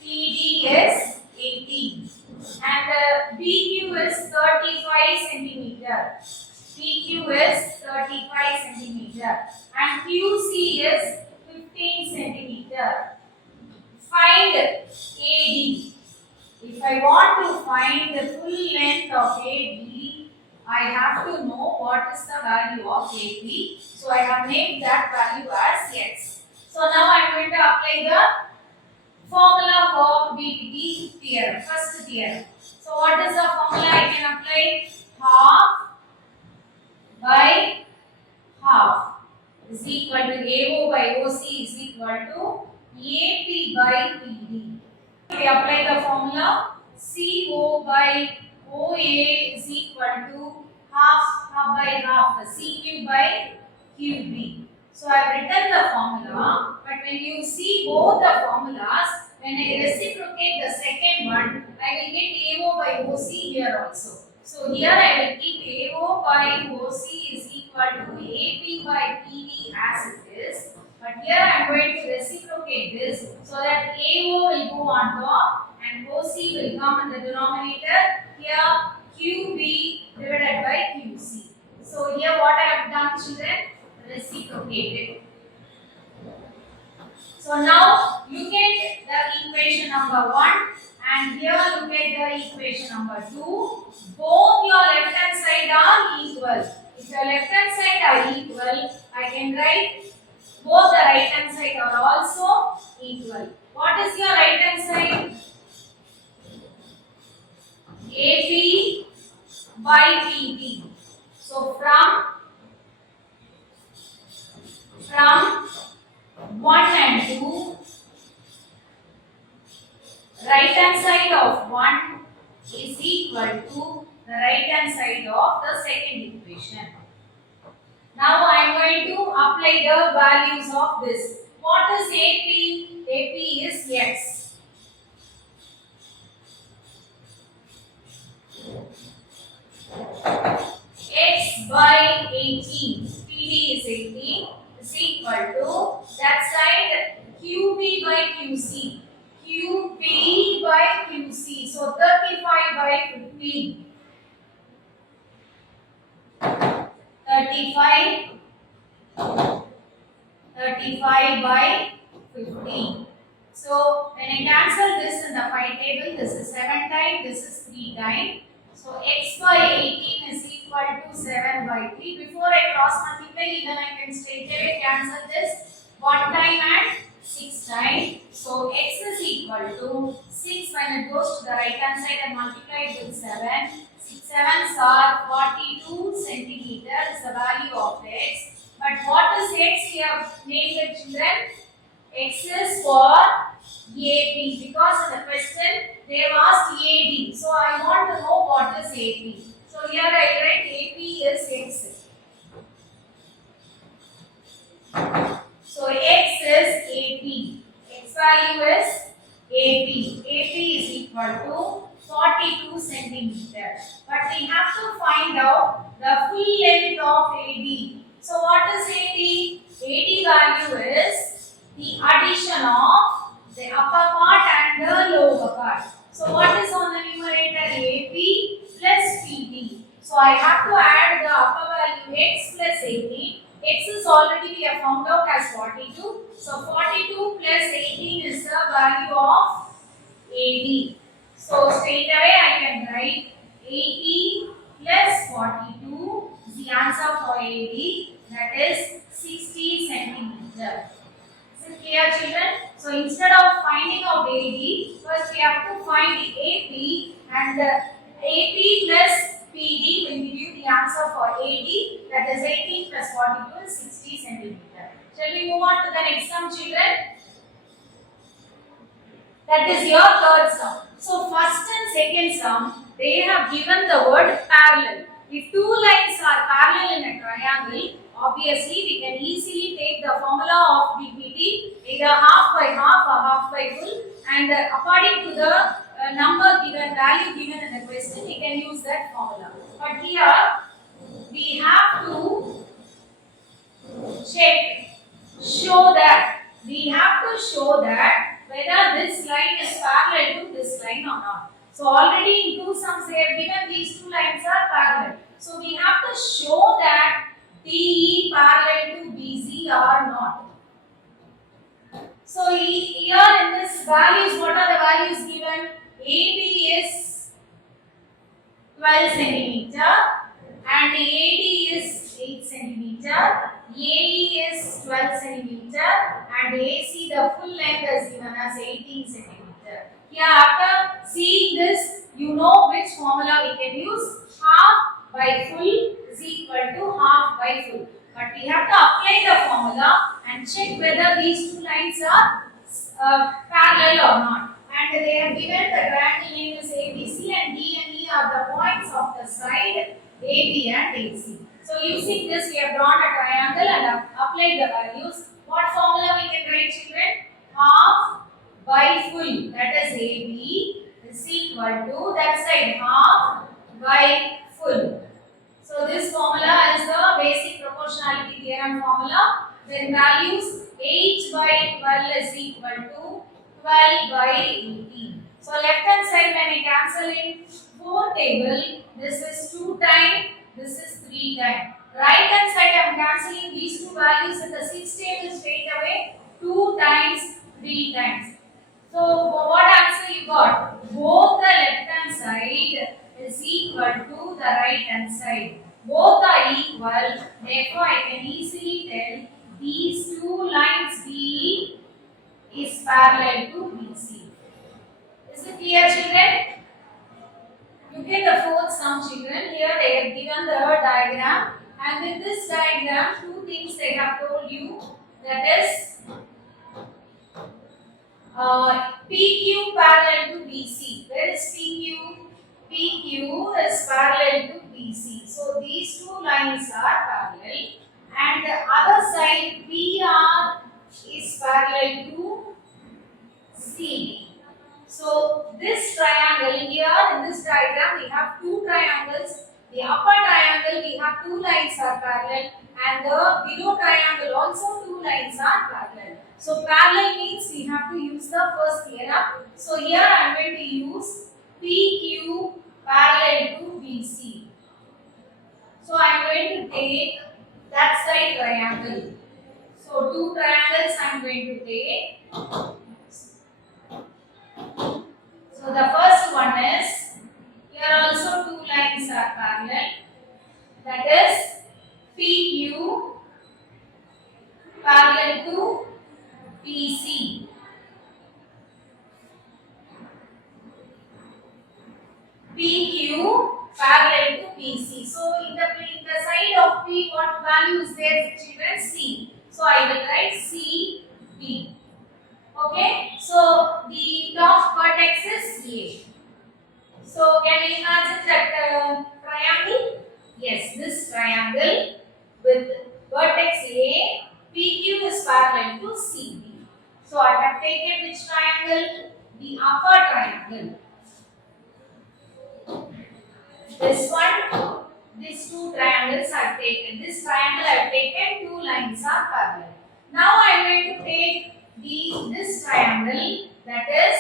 PD is 18. And BQ is 30. PQ is 35 centimeter and QC is 15 centimeter. Find AD. If I want to find the full length of AD, I have to know what is the value of AP. So I have named that value as X. So now I am going to apply the formula for BPT theorem, first theorem. So what is the formula I can apply? Half by half is equal to AO by OC is equal to AP by PD. We apply the formula CO by OA is equal to half by half CQ by QB. So I have written the formula, but when you see both the formulas, when I reciprocate the second one, I will get AO by OC here also. So here I will keep AO by OC is equal to AP by PD as it is. But here I am going to reciprocate this so that AO will go on top and OC will come in the denominator. Here QB divided by QC. So here what I have done, children, reciprocated. So now look at the equation number 1 and here look at the equation number 2. Both your left hand side are equal. If your left hand side are equal, I can write both the right hand side are also equal. What is your right hand side? AP by PD. So from 1 and 2, right hand side of 1 is equal to the right hand side of the second equation. Now I am going to apply the values of this. What is AP? AP is X. X by 18. PD is 18 is equal to that side QB by QC. QB by QC. So 35 by 15. 35 by 15. So when I cancel this in the phi table, this is 7 times, this is 3 times. So x by 18 is equal to 7 by 3. Before I cross multiply, even I can straight away cancel this 1 time and 6 times. So x is equal to 6 when it goes to the right hand side and multiplied with 7. 6 sevens are 42 centimeters, the value of x. But what is x? We have named the children. X is for AP because in the question they have asked AD. So I want to know what is AP. So here I write AP is X. So X is AP. X value is AP. AP is equal to 42 centimeters. But we have to find out the full length of AD. So what is AD? AD value is the addition of the upper part and the lower part. So what is on the numerator? AP plus PD. So I have to add the upper value x plus 18. X is already we have found out as 42. So 42 plus 18 is the value of AD. So straight away I can write 80 plus 42 is the answer for AD, that is 60 centimeter. Is it clear, children? So instead of finding out AD, first we have to find the AP, and AP plus PD will give you the answer for AD, that is 18 plus 42 is 60 centimeter. Shall we move on to the next sum, children? That is your third sum. So first and second sum, they have given the word parallel. If two lines are parallel in a triangle, obviously we can easily take the formula of BPT, either half by half or half by full, and according to the number given, value given in the question, we can use that formula. But here we have to check, show that whether this line is parallel to this line or not. So already in two sums they have given these two lines are parallel. So we have to show values, what are the values given? AB is 12 centimeter and AD is 8 centimeter, AE is 12 centimeter and AC the full length is given as 18 centimeter. Here after seeing this, you know which formula we can use. Half by full is equal to half by full. But we have to apply the formula and check whether these two lines are parallel or not. And they have given the triangle name is ABC and D and E are the points of the side AB and AC. So using this we have drawn a triangle and applied the values. What formula we can write, children? Half by full, that is AB is equal to that side half by full. So this formula is the basic proportionality theorem formula. Then values 8 by 12 is equal to 12 by 18. So left hand side when I cancel in 4 table, this is 2 times, this is 3 times. Right hand side I am cancelling these two values in the 6 table straight away, 2 times, 3 times. So what answer you got? Both the left hand side is equal to the right hand side. Both are equal, therefore I can easily tell these two lines B is parallel to BC. Is it clear, children? Look at the fourth sum, children. Here they have given the diagram, and in this diagram, two things they have told you, that is PQ parallel to BC. Where is PQ? PQ is parallel to BC. So these two lines are parallel, and the other side PR is parallel to CD. So this triangle here in this diagram we have two triangles. The upper triangle we have two lines are parallel, and the below triangle also two lines are parallel. So parallel means we have to use the first theorem. So here I am going to use PQ parallel to BC. So I am going to take that side triangle. So two triangles I am going to take. So the first one is, here also two lines are parallel, that is PQ parallel to PC. PQ parallel to PC. So in the side of P, what value is there, children? C. So I will write CB. Okay. So the top vertex is A. So can you imagine that triangle? Yes, this triangle with vertex A, PQ is parallel to CB. So I have taken which triangle? The upper triangle. This one, these two triangles I have taken. This triangle I have taken, two lines are parallel. Now I am going to take this triangle, that is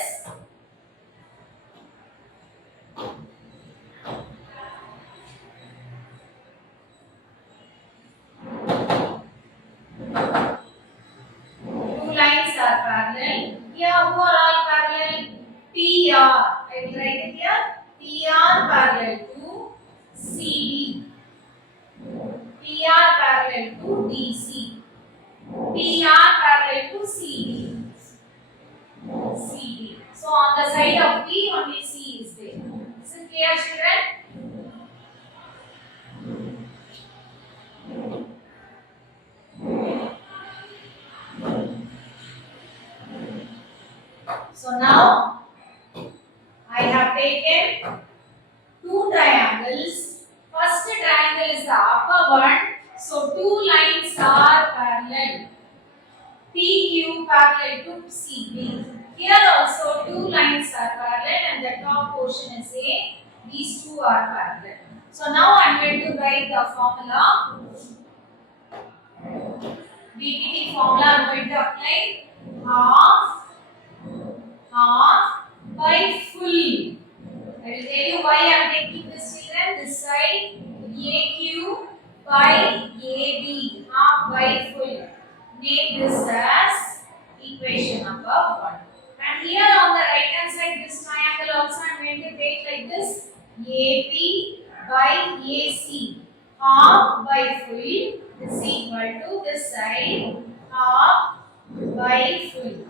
two lines are parallel. Here who are all parallel? PR. I will write it here. PR parallel to CD. PR parallel to DC. PR parallel to CD. CD. So on the side of P only C is there. Is it clear, children? So now I have taken two triangles. First triangle is the upper one. So two lines are parallel. PQ parallel to CB. Here also two lines are parallel and the top portion is A. These two are parallel. So now I am going to write the formula. BPT formula I am going to apply. Half by full. I will tell you why I am taking this children. This side AQ by AB, half by full. Name this as equation number 1. And here on the right hand side, this triangle also I am going to take like this. AP by AC. Half by full is equal to this side. Half by full.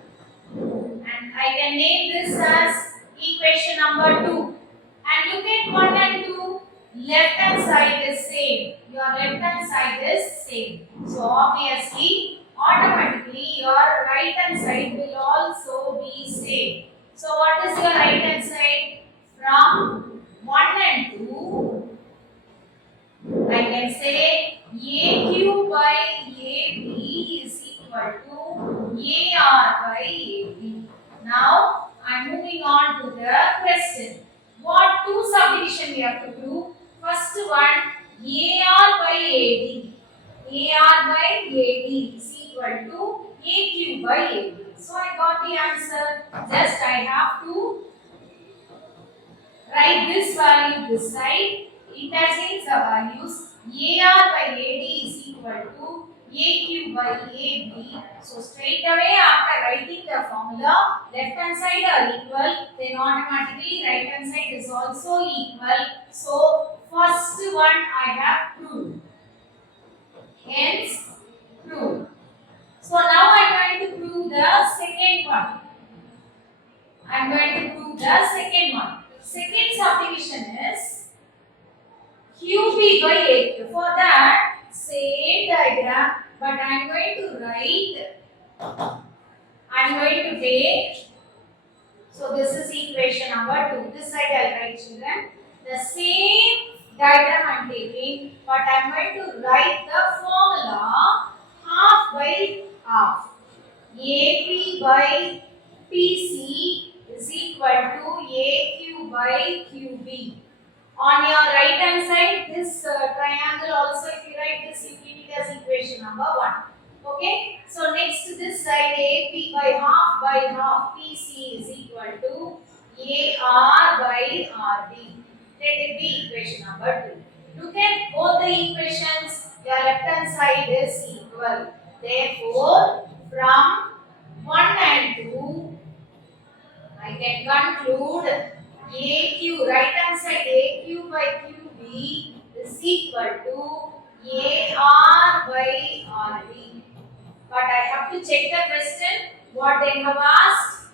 And I can name this as equation number 2. And look at 1 and 2. Left hand side is same. Your left hand side is same. So obviously, automatically your right hand side will also be same. So what is your right hand side? From 1 and 2, I can say AQ by AB is equal to AR by AB. Now I am moving on to the question. What two subdivision we have to do? First one, AR by AD. AR by AD is equal to AQ by AB. So I got the answer. Just I have to write this value this side. Interchange the values. AR by AD is equal to AQ by AB. So straight away after writing the formula, left hand side are equal, then automatically right hand side is also equal. So first one I have proved. Hence proved. So now I am going to prove the second one. I am going to prove the second one. Second subdivision is QB by AQ. For that, same diagram, but I am going to write, I am going to take, so this is equation number 2. This side I will write, children. The same diagram I am taking, but I am going to write the formula half by half. AP by PC is equal to AQ by QB. On your right hand side, this triangle also, if you write this, you keep it as equation number 1. Okay. So next to this side, AP by half PC is equal to AR by RD. Let it be equation number 2. Look at both the equations. Your left hand side is equal. Therefore, from 1 and 2, I can conclude AQ, right hand side AQ by QB is equal to AR by RD. But I have to check the question what they have asked.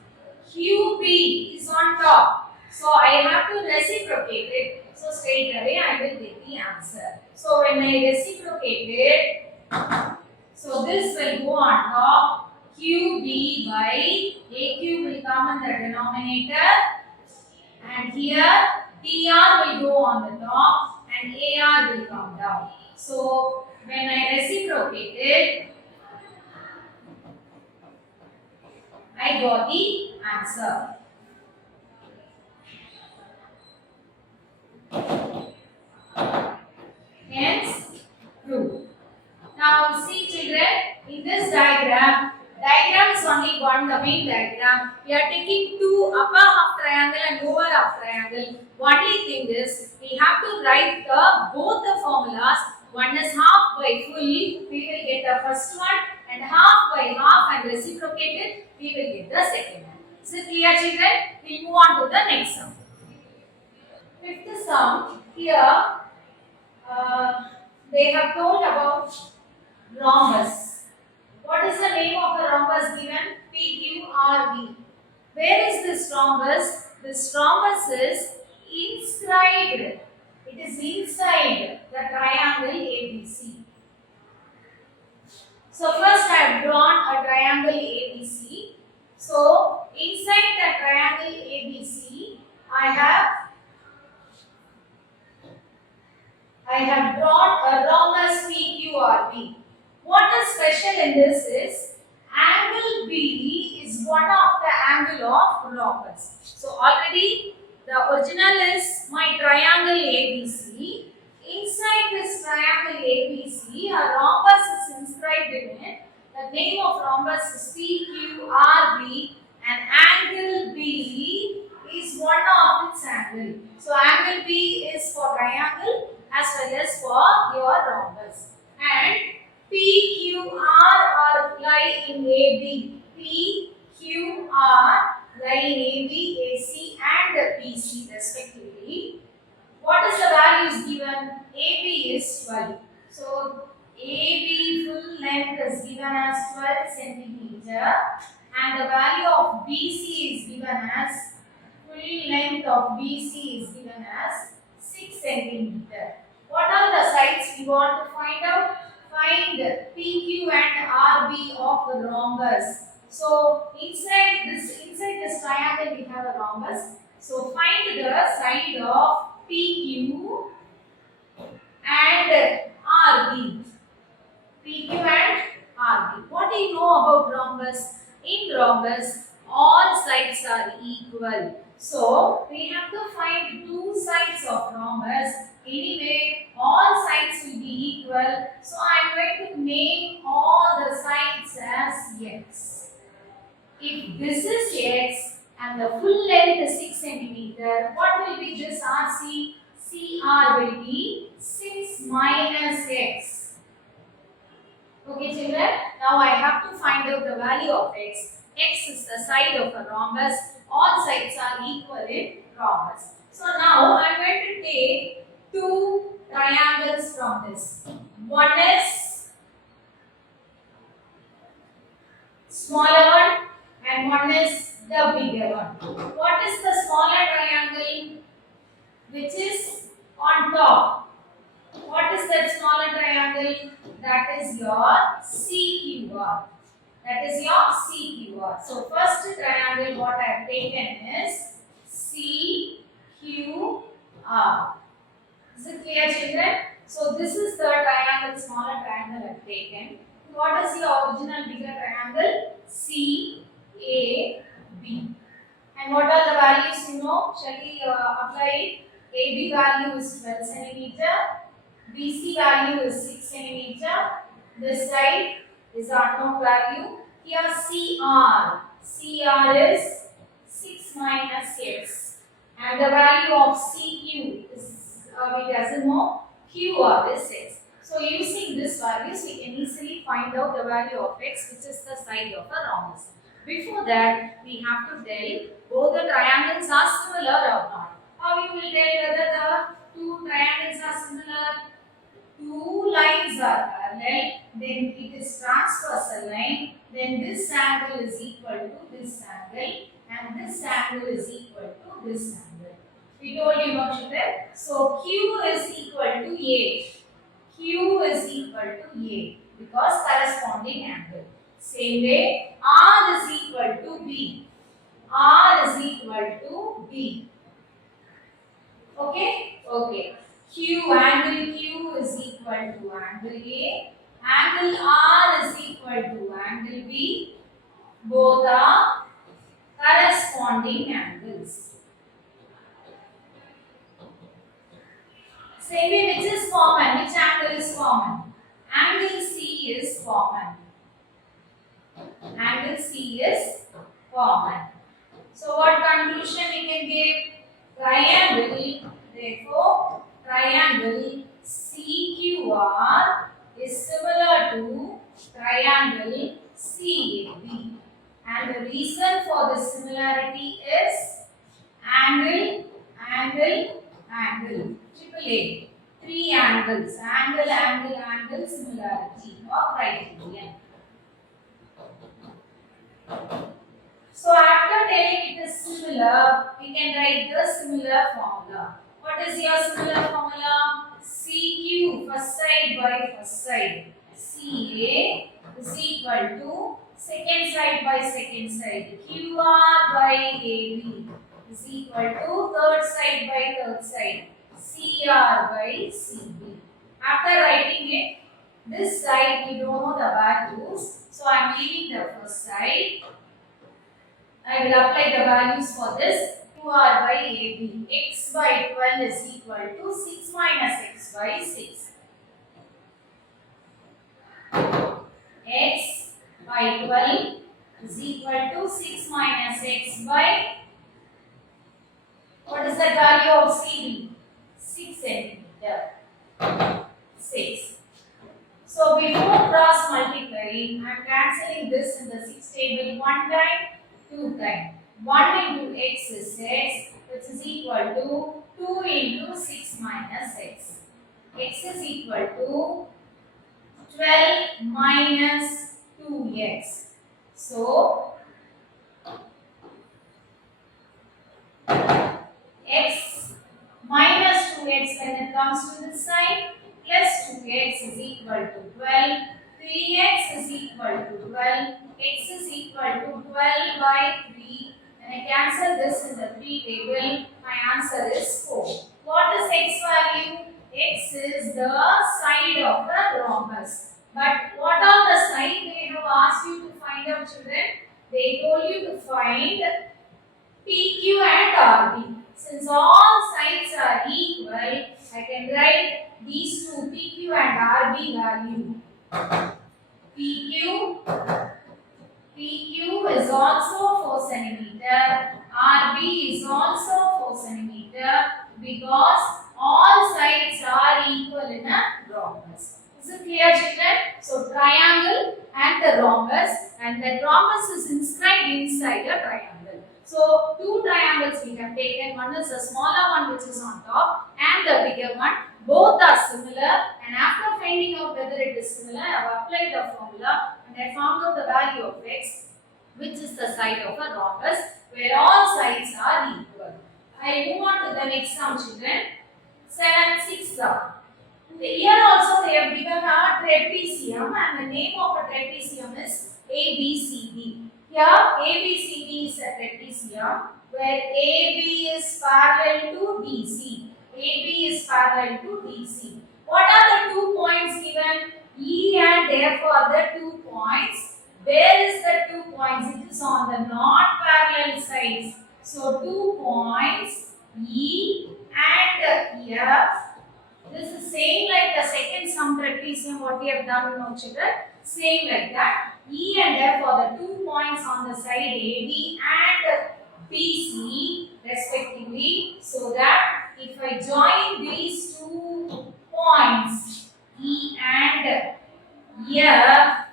QB is on top. So I have to reciprocate it. So straight away I will get the answer. So when I reciprocate it, so this will go on top. QB by AQ will come in the denominator. And here TR will go on the top and AR will come down. So when I reciprocate it, I got the answer. Hence, true. Now see children, in this diagram is only one, the main diagram. We are taking two upper half triangle and lower half triangle. Only thing is, we have to write both the formulas. One is half by full, we will get the first one, and half by half and reciprocate it, we will get the second one. Is it clear children? We will move on to the next sum. Fifth sum, here they have told about rhombus. What is the name of the rhombus given? PQRB. Where is this rhombus? This rhombus is inscribed. It is inside the triangle ABC. So first I have drawn a triangle ABC. So inside the triangle ABC, I have drawn a rhombus PQRB. What is special in this is angle B is one of the angle of rhombus. So already the original is my triangle ABC. Inside this triangle ABC, a rhombus is inscribed in it. The name of rhombus is PQRB and angle B is one of its angle. So angle B is for triangle as well as for your rhombus. And PQR are apply in AB. PQR line AB, AC and BC respectively. What is the values given? AB is 12. So AB full length is given as 12 centimeter and the value of BC is given as full length of BC is given as 6 centimeter. What are the sides we want to find out? Find PQ and RB of the rhombus. So inside this triangle we have a rhombus. So find the side of PQ and RB. PQ and RB. What do you know about rhombus? In rhombus, all sides are equal. So we have to find two sides of rhombus. Anyway, all sides will be equal. So I am going to name all the sides as x. If this is x and the full length is 6 centimeter, what will be this RC? CR will be 6 minus x. Okay children, now I have to find out the value of x. X is the side of a rhombus. All sides are equal in rhombus. So now I am going to take two triangles from this. One is smaller one and one is the bigger one. What is the smaller triangle which is on top? What is that smaller triangle? That is your CQR. That is your CQR. So first triangle what I have taken is CQR. Is it clear children? So this is the triangle, smaller triangle I have taken. What is the original bigger triangle? CAB. And what are the values you know? Shall we apply it? AB value is 12 centimeter. BC value is 6 centimeter. This side is unknown value. Here CR. CR is 6 minus x. And the value of CQ is, we doesn't know. QR is x. So using this values, we can easily find out the value of x, which is the side of a rhombus. Before that, we have to tell both the triangles are similar or not. How you will tell whether the two triangles are similar? Two lines are parallel, then it is transversal line, then this angle is equal to this angle and this angle is equal to this angle. We told you no children. So Q is equal to A. Q is equal to A because corresponding angle. Same way R is equal to B. R is equal to B. Okay? Okay. Angle Q is equal to angle A. Angle R is equal to angle B. Both are corresponding angles. Same way, which is common? Which angle is common? Angle C is common. Angle C is common. So what conclusion we can give? Triangle, therefore, triangle CQR is similar to triangle CAB. And the reason for the similarity is angle, angle, angle. Triple A. Three angles. Angle, angle, angle, similarity or criterion. So after telling it is similar, we can write the similar formula. What is your similar formula? CQ first side by first side. CA is equal to second side by second side. QR by AB is equal to third side by third side. CR by CB. After writing it, this side we don't know the values. So I am leaving the first side. I will apply the values for this. QR by AB. X by 12 is equal to 6 minus x by 6. X by 12 is equal to 6 minus x by, what is the value of CB? 6 centimeter. 6. So before cross multiplying, I am cancelling this in the 6 table 1 time, 2 time. 1 into x is x, which is equal to 2 into 6 minus x. X is equal to 12 minus 2x. So, x minus 2x when it comes to this side, plus 2x is equal to 12. 3x is equal to 12. X is equal to 12 by 3. When I cancel this in the 3 table, my answer is 4. What is x value? X is the side of the rhombus. But what are the side they have asked you to find out, children? They told you to find PQ and RB. Since all sides are equal, I can write these two PQ and RB value. PQ is also 4 centimeter. RB is also 4 centimeter because all sides are equal in a rhombus. Is it clear, children? So triangle and the rhombus, and the rhombus is inscribed inside a triangle. So two triangles we have taken. One is a smaller one which is on top and the bigger one. Both are similar, and after finding out whether it is similar, I have applied the formula and I found out the value of x, which is the side of a rhombus where all sides are equal. I move on to the next sum, children. 7, 6 sum. Here also they have given a trapezium, and the name of a trapezium is ABCD. Here ABCD is a trapezium where AB is parallel to DC. AB is parallel to DC. What are the 2 points given? E and F are the 2 points. Where is the 2 points? It is on the non-parallel sides. So 2 points E and F. This is same like the second sum trapezium what we have done now, children. Same like that. E and F are the 2 points on the side AB and BC respectively. So that if I join these 2 points E and F,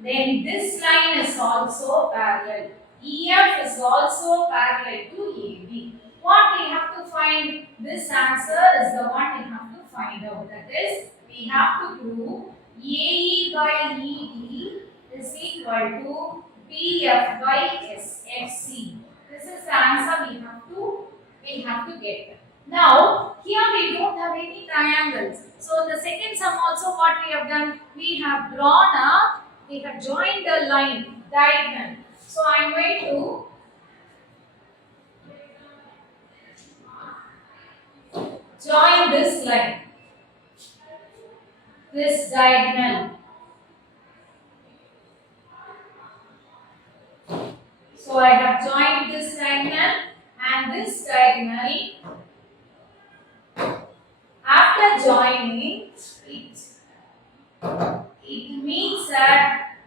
then this line is also parallel. EF is also parallel to AB. What we have to find? This answer is the one we have to find out. That is, we have to prove AE by ED is equal to BF by FC. This is the answer we have to get. Now, here we don't have any triangles. So, the second sum also what we have done, we have joined the line diagonal. So, I am going to join this line, this diagonal. So I have joined this diagonal and this diagonal. After joining it means that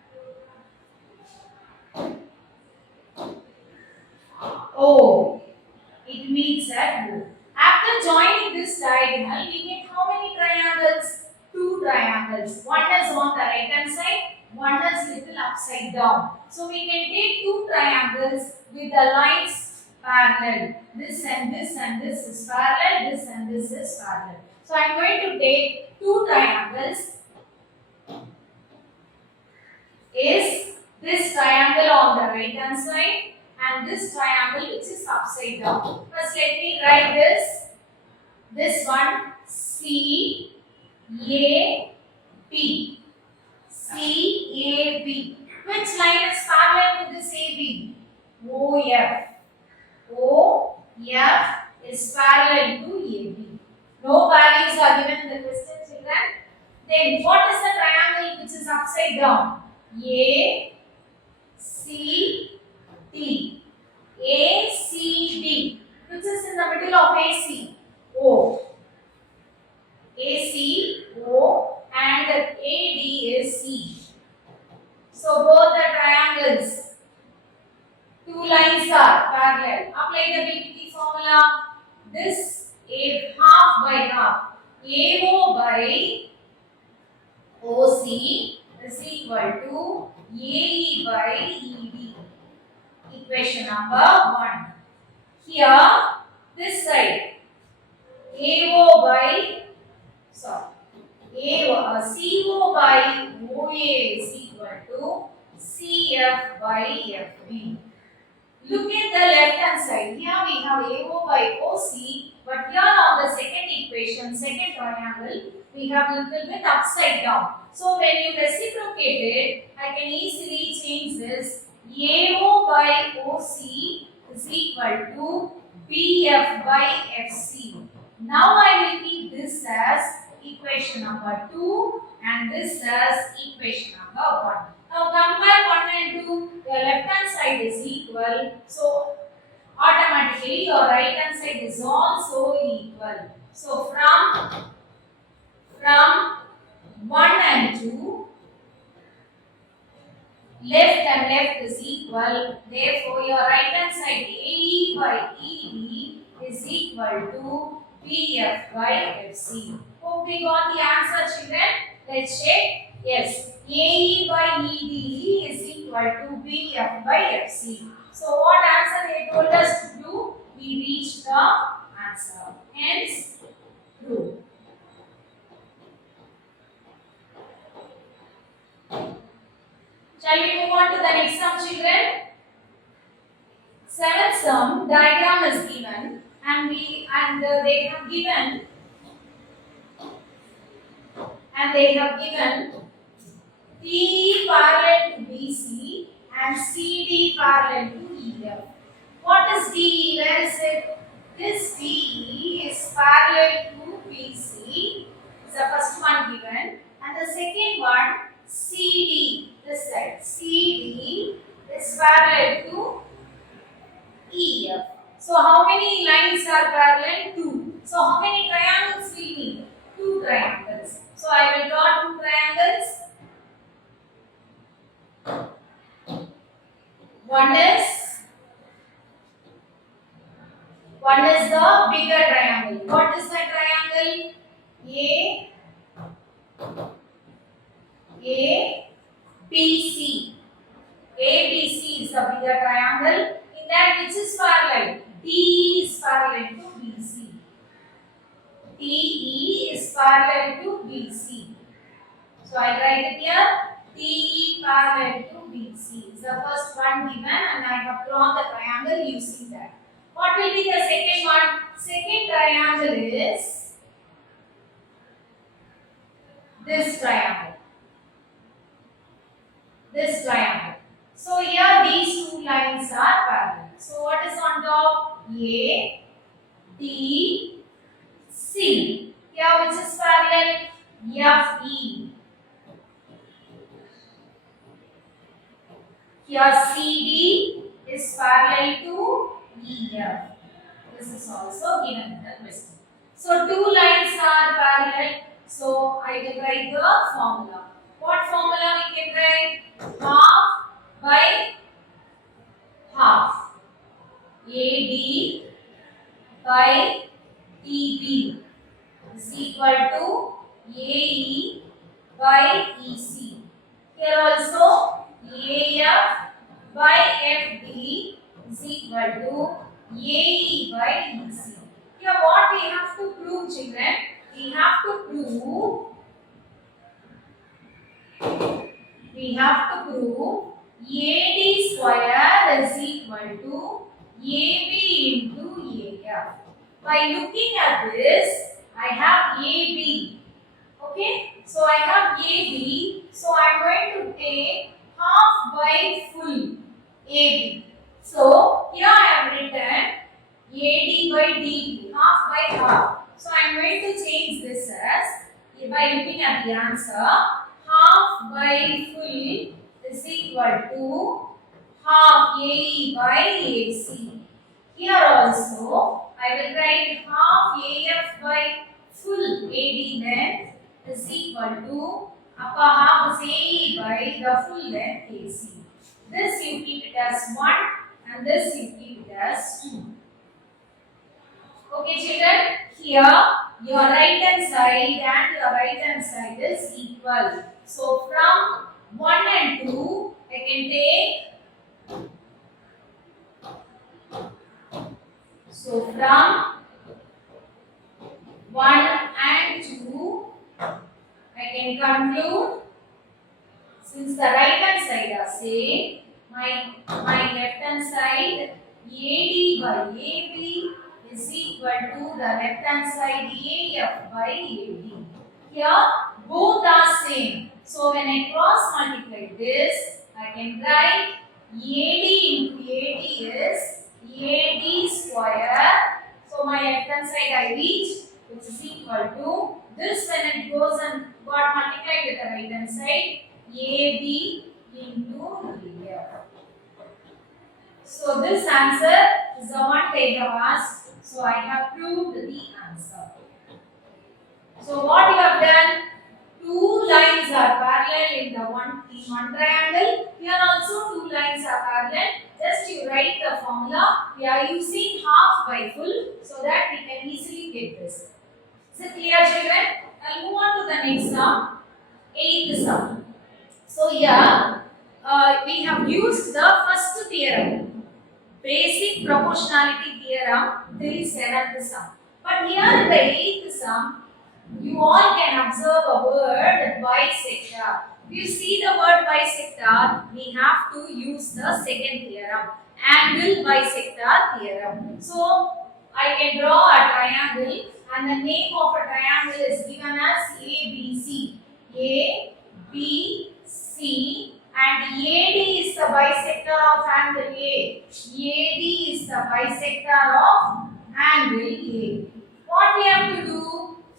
O. It means that O. After joining this diagonal, we get how many triangles? 2 triangles. One is on the right hand side, one is little upside down. So we can take 2 triangles with the lines parallel. This and this and this is parallel, this and this is parallel. So I am going to take 2 triangles. Is this triangle on the right hand side and this triangle which is upside down. First let me write this one C A B. C A B. Which line is parallel to this AB? O F. O F is parallel to AB. No values are given in the question, children. Then what is the triangle which is upside down? A C D. A C D. Which is in the middle of AC? O. A C O and AD is C. So both the triangles, 2 lines are parallel. Apply the BPT formula. This is half by half. AO by OC is equal to AE by ED. equation number 1. Here, this side, AO by, sorry, CO by OA is equal to CF by FB. Look at the left hand side. Here we have AO by OC, but here on the second equation, second triangle, we have a little bit upside down. So when you reciprocate it, I can easily change this. AO by OC is equal to BF by FC. Now I will keep this as equation number 2 and this as equation number 1. Now compare 1 and 2. The left hand side is equal. So automatically your right hand side is also equal. So from 1 and 2, left and left is equal. Therefore your right hand side AE by ED is equal to BF by FC. Hope we got the answer, children. Let's check. Yes, AE by ED is equal to BF by FC. So what answer they told us to do? We reached the answer. Hence, true. Shall we move on to the next sum, children? Seventh sum diagram is given, and they have given DE parallel to BC and CD parallel to EF. What is DE? Where is it? This DE is parallel to BC. Is the first one given, and the second one CD. This side CD is parallel to EF. So how many lines are parallel? 2. So how many triangles we need? 2 triangles. So I will draw 2 triangles. One is the bigger triangle. What is that triangle? ABC. ABC is the bigger triangle. In that, which is parallel? DE is parallel to BC. DE is parallel to BC. So I write it here. DE parallel to BC is the first one given, and I have drawn the triangle using that. What will be the second one? Second triangle is this triangle. This triangle. So here these 2 lines are parallel. So what is on top? A, D, C. Here which is parallel? F, E. Here CD is parallel to EF. This is also given in the question. So 2 lines are parallel. So I will write the formula. What formula we can write? Half by half. AD by TB is equal to AE by EC. Here also AF by FD is equal to AE by EC. Here what we have to prove, children? We have to prove AD square is equal to AB into AF. By looking at this, I have AB. Okay, so I have AB. So I am going to take half by full AB. So here I have written AD by DB, half by half. So I am going to change this as, by looking at the answer, half by full is equal to half AE by AC. Here also, I will write half AF by full AD length is equal to upper half is AE by the full length AC. This you keep it as 1 and this you keep it as 2. Okay, children, here your right hand side and your right hand side is equal. So from 1 and 2, I can take So from 1 and 2, I can conclude, since the right hand side are same, my left hand side AD by AB is equal to the left hand side AF by AD. Here both are same. So when I cross multiply this, I can write AD into AD is AD square. So my left hand side I reach, which is equal to this when it goes and got multiplied with the right hand side, AB into AF. So this answer is the one they have asked. So I have proved the answer. So what you have done? Two lines are parallel in one triangle. Here also two lines are parallel. Just you write the formula. We are using half by full so that we can easily get this. Is it clear, children? I'll move on to the next sum. Eighth sum. So here we have used the first theorem, basic proportionality theorem till seventh sum. But here in the eighth sum, you all can observe a word bisector. If you see the word bisector, we have to use the second theorem, angle bisector theorem. So I can draw a triangle and the name of a triangle is given as ABC. A, B, C, and AD is the bisector of angle A. AD is the bisector of angle A. What we have to do?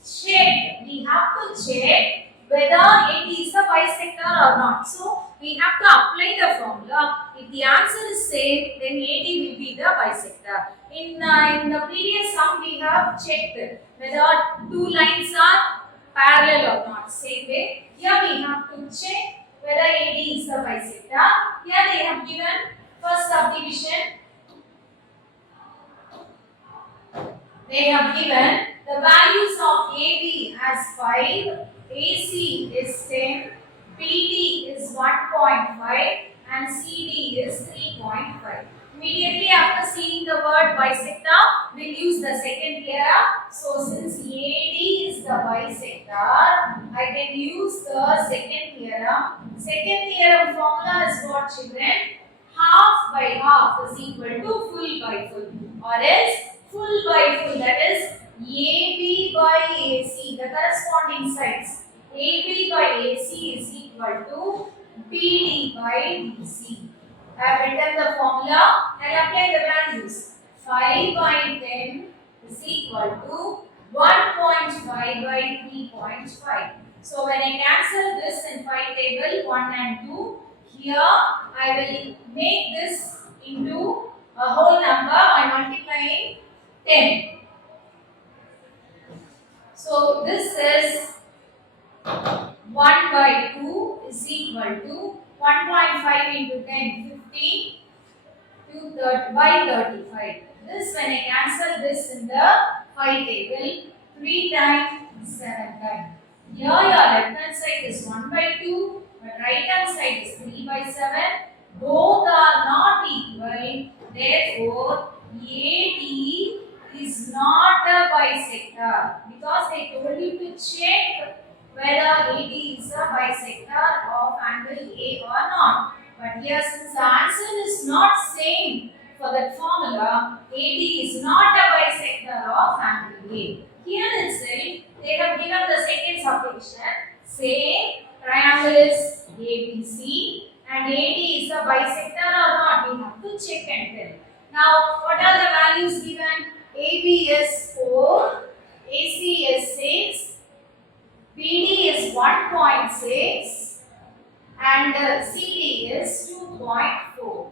Check. We have to check whether AD is a bisector or not. So we have to apply the formula. If the answer is same, then AD will be the bisector. In the previous sum, we have checked whether two lines are parallel or not. Same way, here we have to check whether AD is the bisector. Here they have given first subdivision. They have given the values of AB as 5, AC is 10, BD is 1.5 and CD is 3.5. Immediately after seeing the word bisector, we'll use the second theorem. So since AD is the bisector, I can use the second theorem. Second theorem formula is what, children? Half by half is equal to full by full, or else full by full, that is AB by AC, the corresponding sides. AB by AC is equal to BD by DC. I have written the formula and apply the values. 5 by 10 is equal to 1.5 by 3.5. So when I cancel this in 5 table 1 and 2, here I will make this into a whole number by multiplying 10. So this is 1 by 2 is equal to 1.5 into 10, 50 to 30 by 35. This when I cancel this in the 5 table, 3 times 7 times. Here your left hand side is 1 by 2, but right hand side is 3 by 7. Both are not equal. Therefore, AD is not a bisector because they told you to check whether AD is a bisector of angle A or not. But here since the answer is not same for that formula, AD is not a bisector of angle A. Here itself, they have given the second supposition. Say triangle is ABC and AD is a bisector or not. We have to check and tell. Now, what are the values given? AB is 4, AC is 6, BD is 1.6 and CD is 2.4.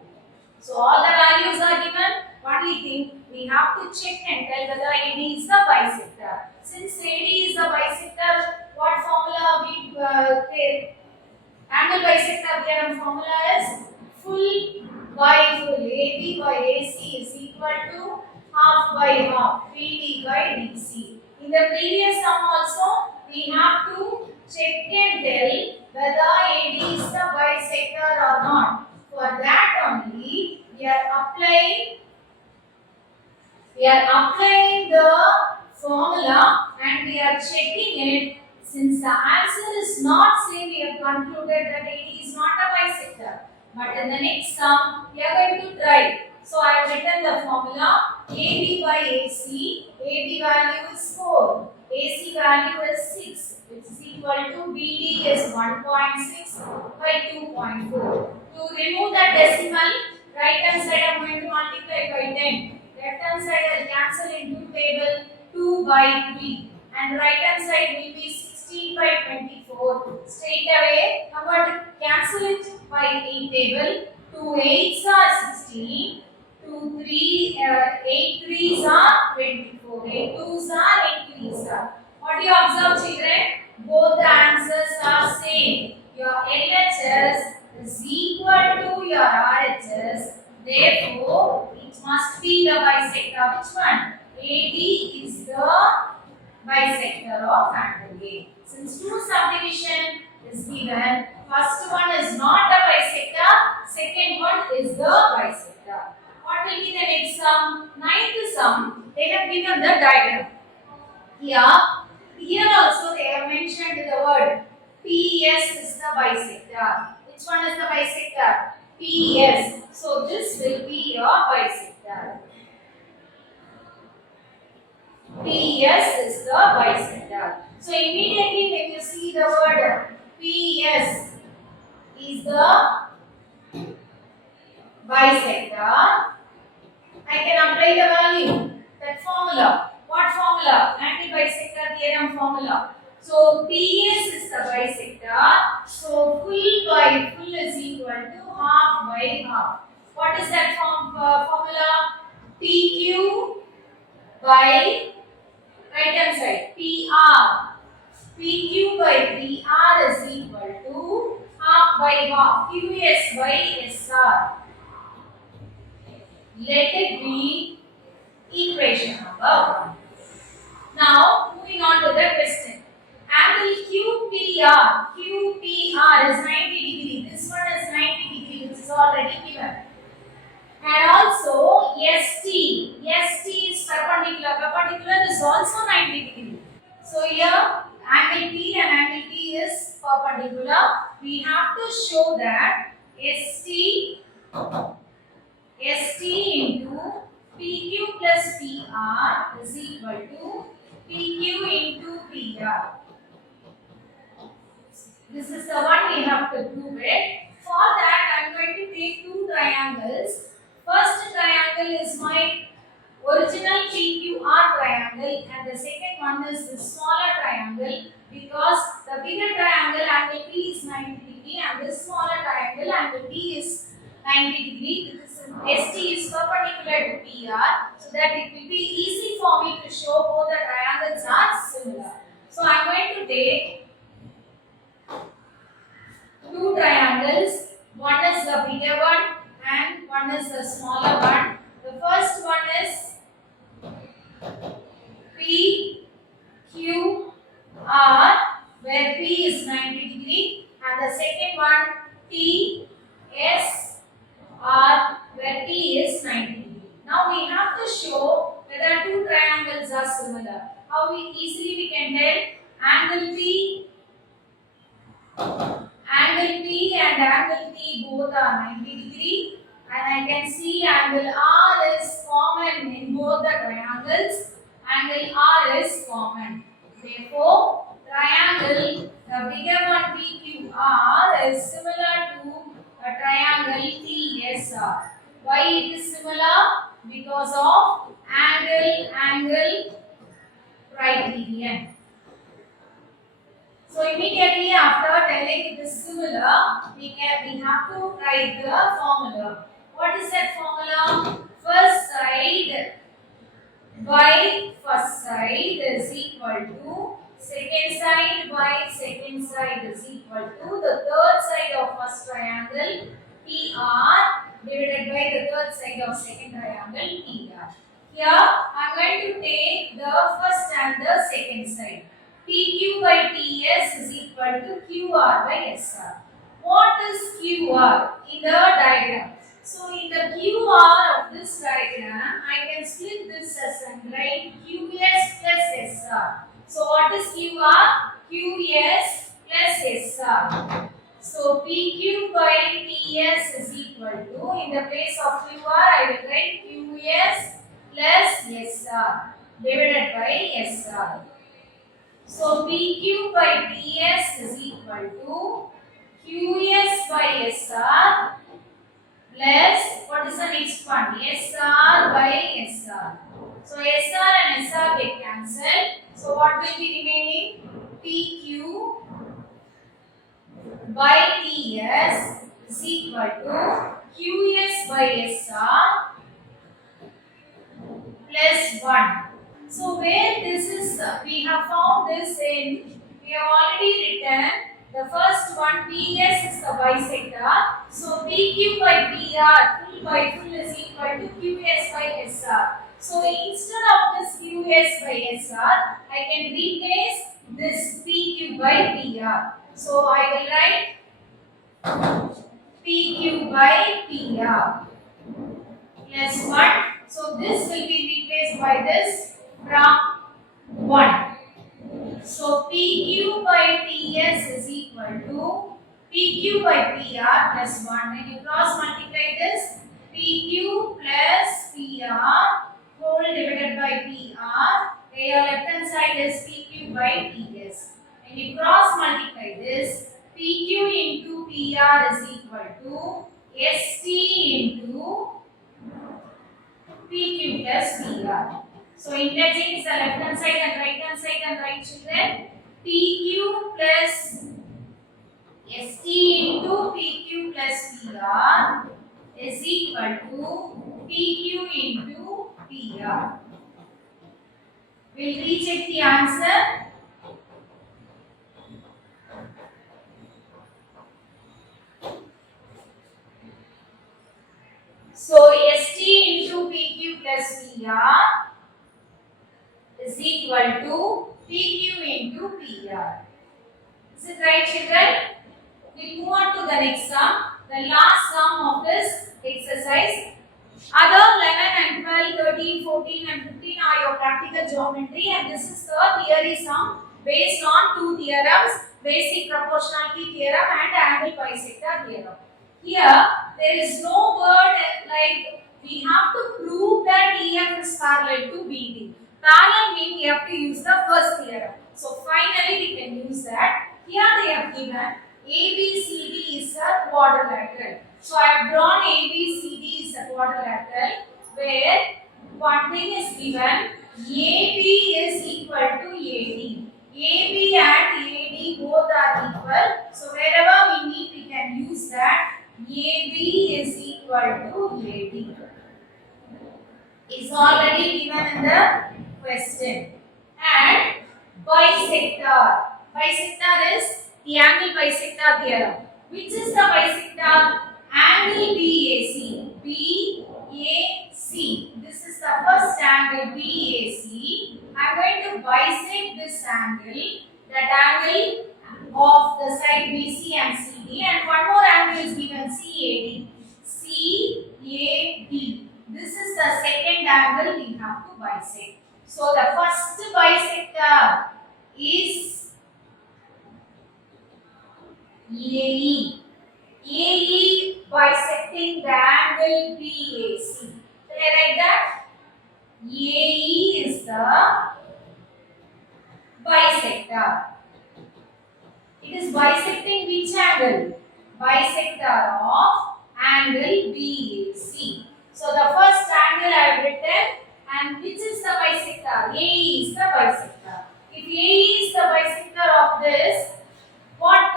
So all the values are given. Only thing we have to check and tell whether AD is the bisector. Since AD is the bisector, what formula we take? Angle bisector theorem formula is full by full. AB by AC is equal to half by half. BD by DC. In the previous sum also, we have to check and tell whether AD is the bisector or not. For that only, we are applying We are applying the formula and we are checking it. Since the answer is not same, we have concluded that it is not a bisector. But in the next sum, we are going to try. So I have written the formula AB by AC. AB value is 4. AC value is 6. Which is equal to BD is 1.6 by 2.4. To remove that decimal, right hand side I am going to multiply by 10. Left hand side I will cancel into table 2 by 3. And right hand side will be 16 by 24. Straight away, I am going to cancel it by 8 table. 2 8s are 16. 8 3s are 24. 8 2s are 8 3s are. What do you observe, children? Both the answers are same. Your LHS is equal to your RHS. Therefore, it must be the bisector. Which one? AD is the bisector of angle A. Since two subdivision is given, first one is not a bisector, second one is the bisector. What will be the next sum? Ninth sum, they have given the diagram. Here also they have mentioned the word PS is the bisector. Which one is the bisector? PS. So this will be your bisector. PS is the bisector. So immediately when you see the word PS is the bisector, I can apply the value, that formula. What formula? Anti-bisector theorem formula. So PS is the bisector. So full by full is equal to half by half. What is that formula? PQ by right hand side PR. PQ by PR is equal to half by half. QS by SR. Let it be equation number 1. Now moving on to the question. Angle QPR. QPR is 90 degree. This one is 90 degree, which is already given. And also ST. ST is perpendicular. Perpendicular is also 90 degree. So here angle P and angle T is perpendicular. We have to show that ST into PQ plus PR is equal to PQ into PR. This is the one we have to prove it. For that, I am going to take two triangles. First triangle is my original PQR triangle and the second one is the smaller triangle, because the bigger triangle angle P is 90 degree and this smaller triangle angle P is 90 degree. This ST is perpendicular to PR, so that it will be easy for me to show both the triangles are similar. So I am going to take two triangles. One is the bigger one and one is the smaller one. The first one is PQR, where P is 90 degree, and the second one TSR, where T is 90 degree. Now we have to show whether two triangles are similar. How easily we can tell? Angle P and angle T both are 90 degree, and I can see angle R is common in both the triangles. Angle R is common. Therefore, triangle, the bigger one PQR is similar to a triangle TSR. Why it is similar? Because of angle criterion. So immediately after telling it is similar, we have to write the formula. What is that formula? First side by first side is equal to second side by second side is equal to the third side of first triangle PR divided by the third side of second triangle PR. Here I am going to take the first and the second side. PQ by TS is equal to QR by SR. What is QR in the diagram? So in the QR of this diagram, I can split this as and write QS plus SR. So what is QR? QS plus SR. So PQ by PS is equal to, in the place of QR, I will write QS plus SR divided by SR. So PQ by PS is equal to QS by SR plus, what is the next one? SR by SR. So SR and SR get cancelled. So what will be remaining? PQ by PS is equal to QS by SR plus 1. So where this is, we have found this in, we have already written the first one, PS is the bisector. So PQ by PR, full by full is equal to QS by SR. So instead of this QS by SR, I can replace this PQ by PR. So I will write PQ by PR plus 1. So this will be replaced by this from 1. So PQ by PS is equal to PQ by PR plus 1. When you cross multiply this, PQ plus PR whole divided by PR, where your left hand side is PQ by PS. When you cross multiply this, PQ into PR is equal to ST into PQ plus PR. So integrating is the left hand side and right hand side, and right children. PQ plus ST into PQ plus PR is equal to PQ into PR. We'll recheck the answer. So ST into PQ plus PR is equal to PQ into PR. Is it right, children? We move on to the next sum. The last sum of this exercise. Other 11 and 12, 13, 14 and 15 are your practical geometry, and this is the theory sum based on two theorems, basic proportionality theorem and angle bisector theorem. Here, there is no word like we have to prove that EF is parallel to BD. Parallel means we have to use the first theorem. So finally we can use that. Here they have given ABCD is a quadrilateral. So I have drawn ABCD is a quadrilateral where one thing is given, AB is equal to AD. AB and AD both are equal. So wherever we need, we can use that. AB is equal to AD. It's already given in the question. And bisector. Bisector is the angle bisector theorem. Which is the bisector? Angle BAC. BAC. This is the first angle BAC. I am going to bisect this angle. That angle of the side BC and CD. And one more angle is given CAD. CAD. This is the second angle we have to bisect. So the first bisector is AE. AE bisecting the angle BAC. Can I write that? AE is the bisector. It is bisecting which angle? Bisector of angle BAC. So the first angle I have written, and which is the bisector? AE is the bisector. If AE is the bisector of this, what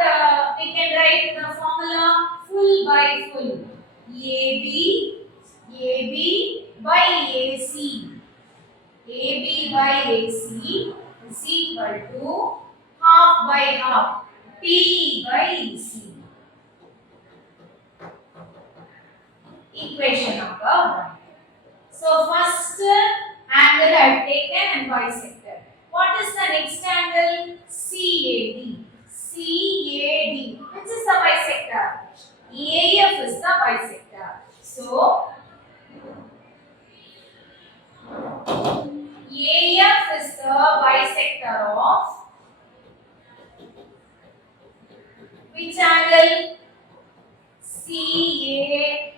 we can write in the formula? Full by full. AB by AC. AB by AC is equal to half by half. P by AC. Equation number 1. So first angle I have taken and bisected. What is the next angle? CAD. CAD. Which is the bisector? AF is the bisector. So Which angle? CAD.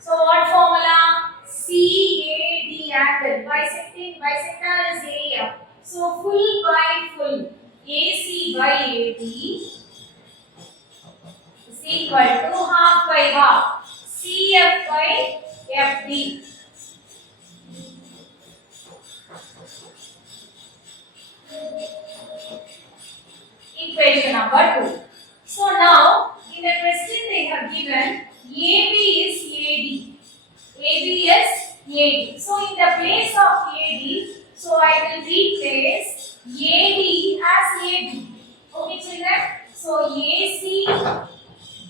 So what formula? CAD angle. Bisector is AF. So full by full. AC by AD is equal to half by half. CF by FD. Equation number 2. So now in the question they have given AB is AD. AB is AD. So in the place of AD, so I will replace AD as AB. Okay children? So AC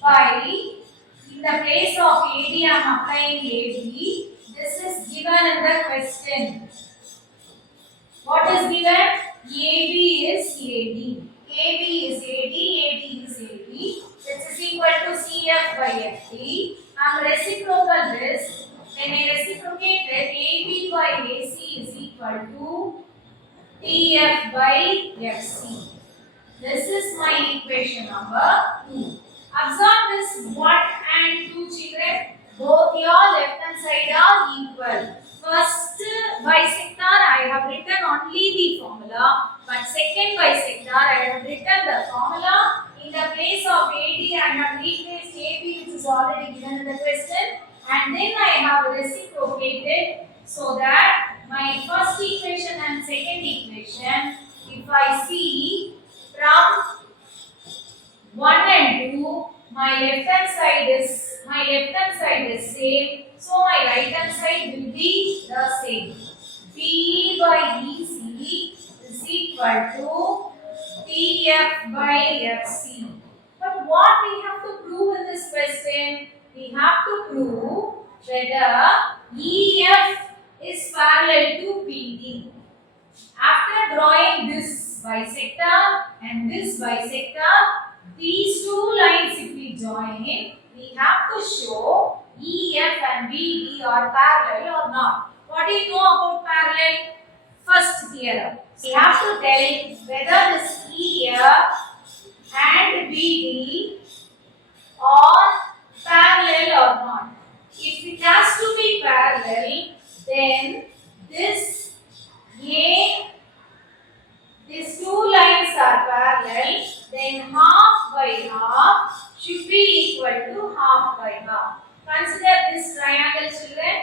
by, in the place of AD I am applying AD. This is given in the question. What is given? AB is AD. AB is AD, AD is AD. This is equal to CF by FD. I am reciprocal this. When I reciprocate it, AB by AC is equal to TF by FC. This is my equation number 2. Observe this 1 and 2 children. Both your left hand side are equal. First bisector I have written only the formula, but second bisector I have written the formula. In the place of AD I have replaced AB, which is already given in the question, and then I have reciprocated so that my first equation and second equation, if I see from 1 and 2, my left hand side is same, so my right hand side will be the same. PE by EC is equal to TF by FC. But what we have to prove in this question? We have to prove whether EF is parallel to PD. After drawing this bisector and this bisector, these two lines if we join, we have to show EF and BD are parallel or not. What do you know about parallel? First theorem. We have to tell whether this EF and BD are parallel or not. If it has to be parallel, then this these two lines are parallel, then half by half should be equal to half by half. Consider this triangle children.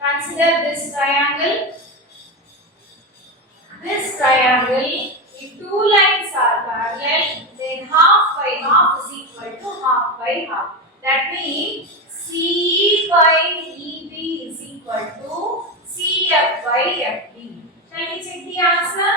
Consider this triangle. This triangle, if two lines are parallel, then half by half is equal to half by half. That means CE by EB is equal to CF by FD. Shall we check the answer?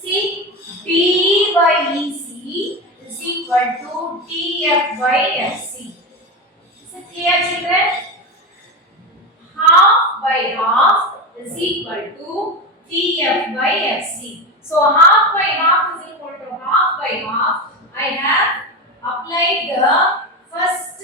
See, PE by EC is equal to TF by FC. Is it clear children? Half by half is equal to TF by FC. So half by half is equal to half by half. I have applied the first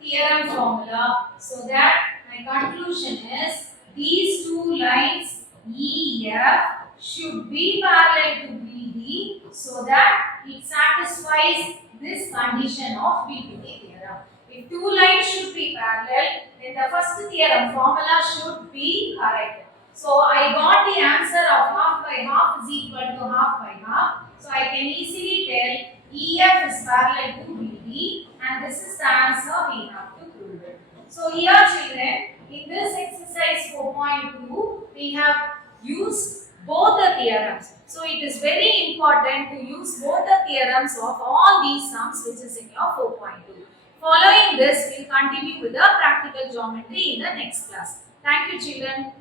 theorem formula, so that my conclusion is these two lines EF should be parallel to BD, so that it satisfies this condition of BPT theorem. If two lines should be parallel, then the first theorem formula should be correct. So I got the answer of half by half is equal to half by half. So I can easily tell EF is parallel to BD, and this is the answer we have to prove it. So here children, in this exercise 4.2, we have used both the theorems. So it is very important to use both the theorems of all these sums which is in your 4.2. Following this, we will continue with the practical geometry in the next class. Thank you children.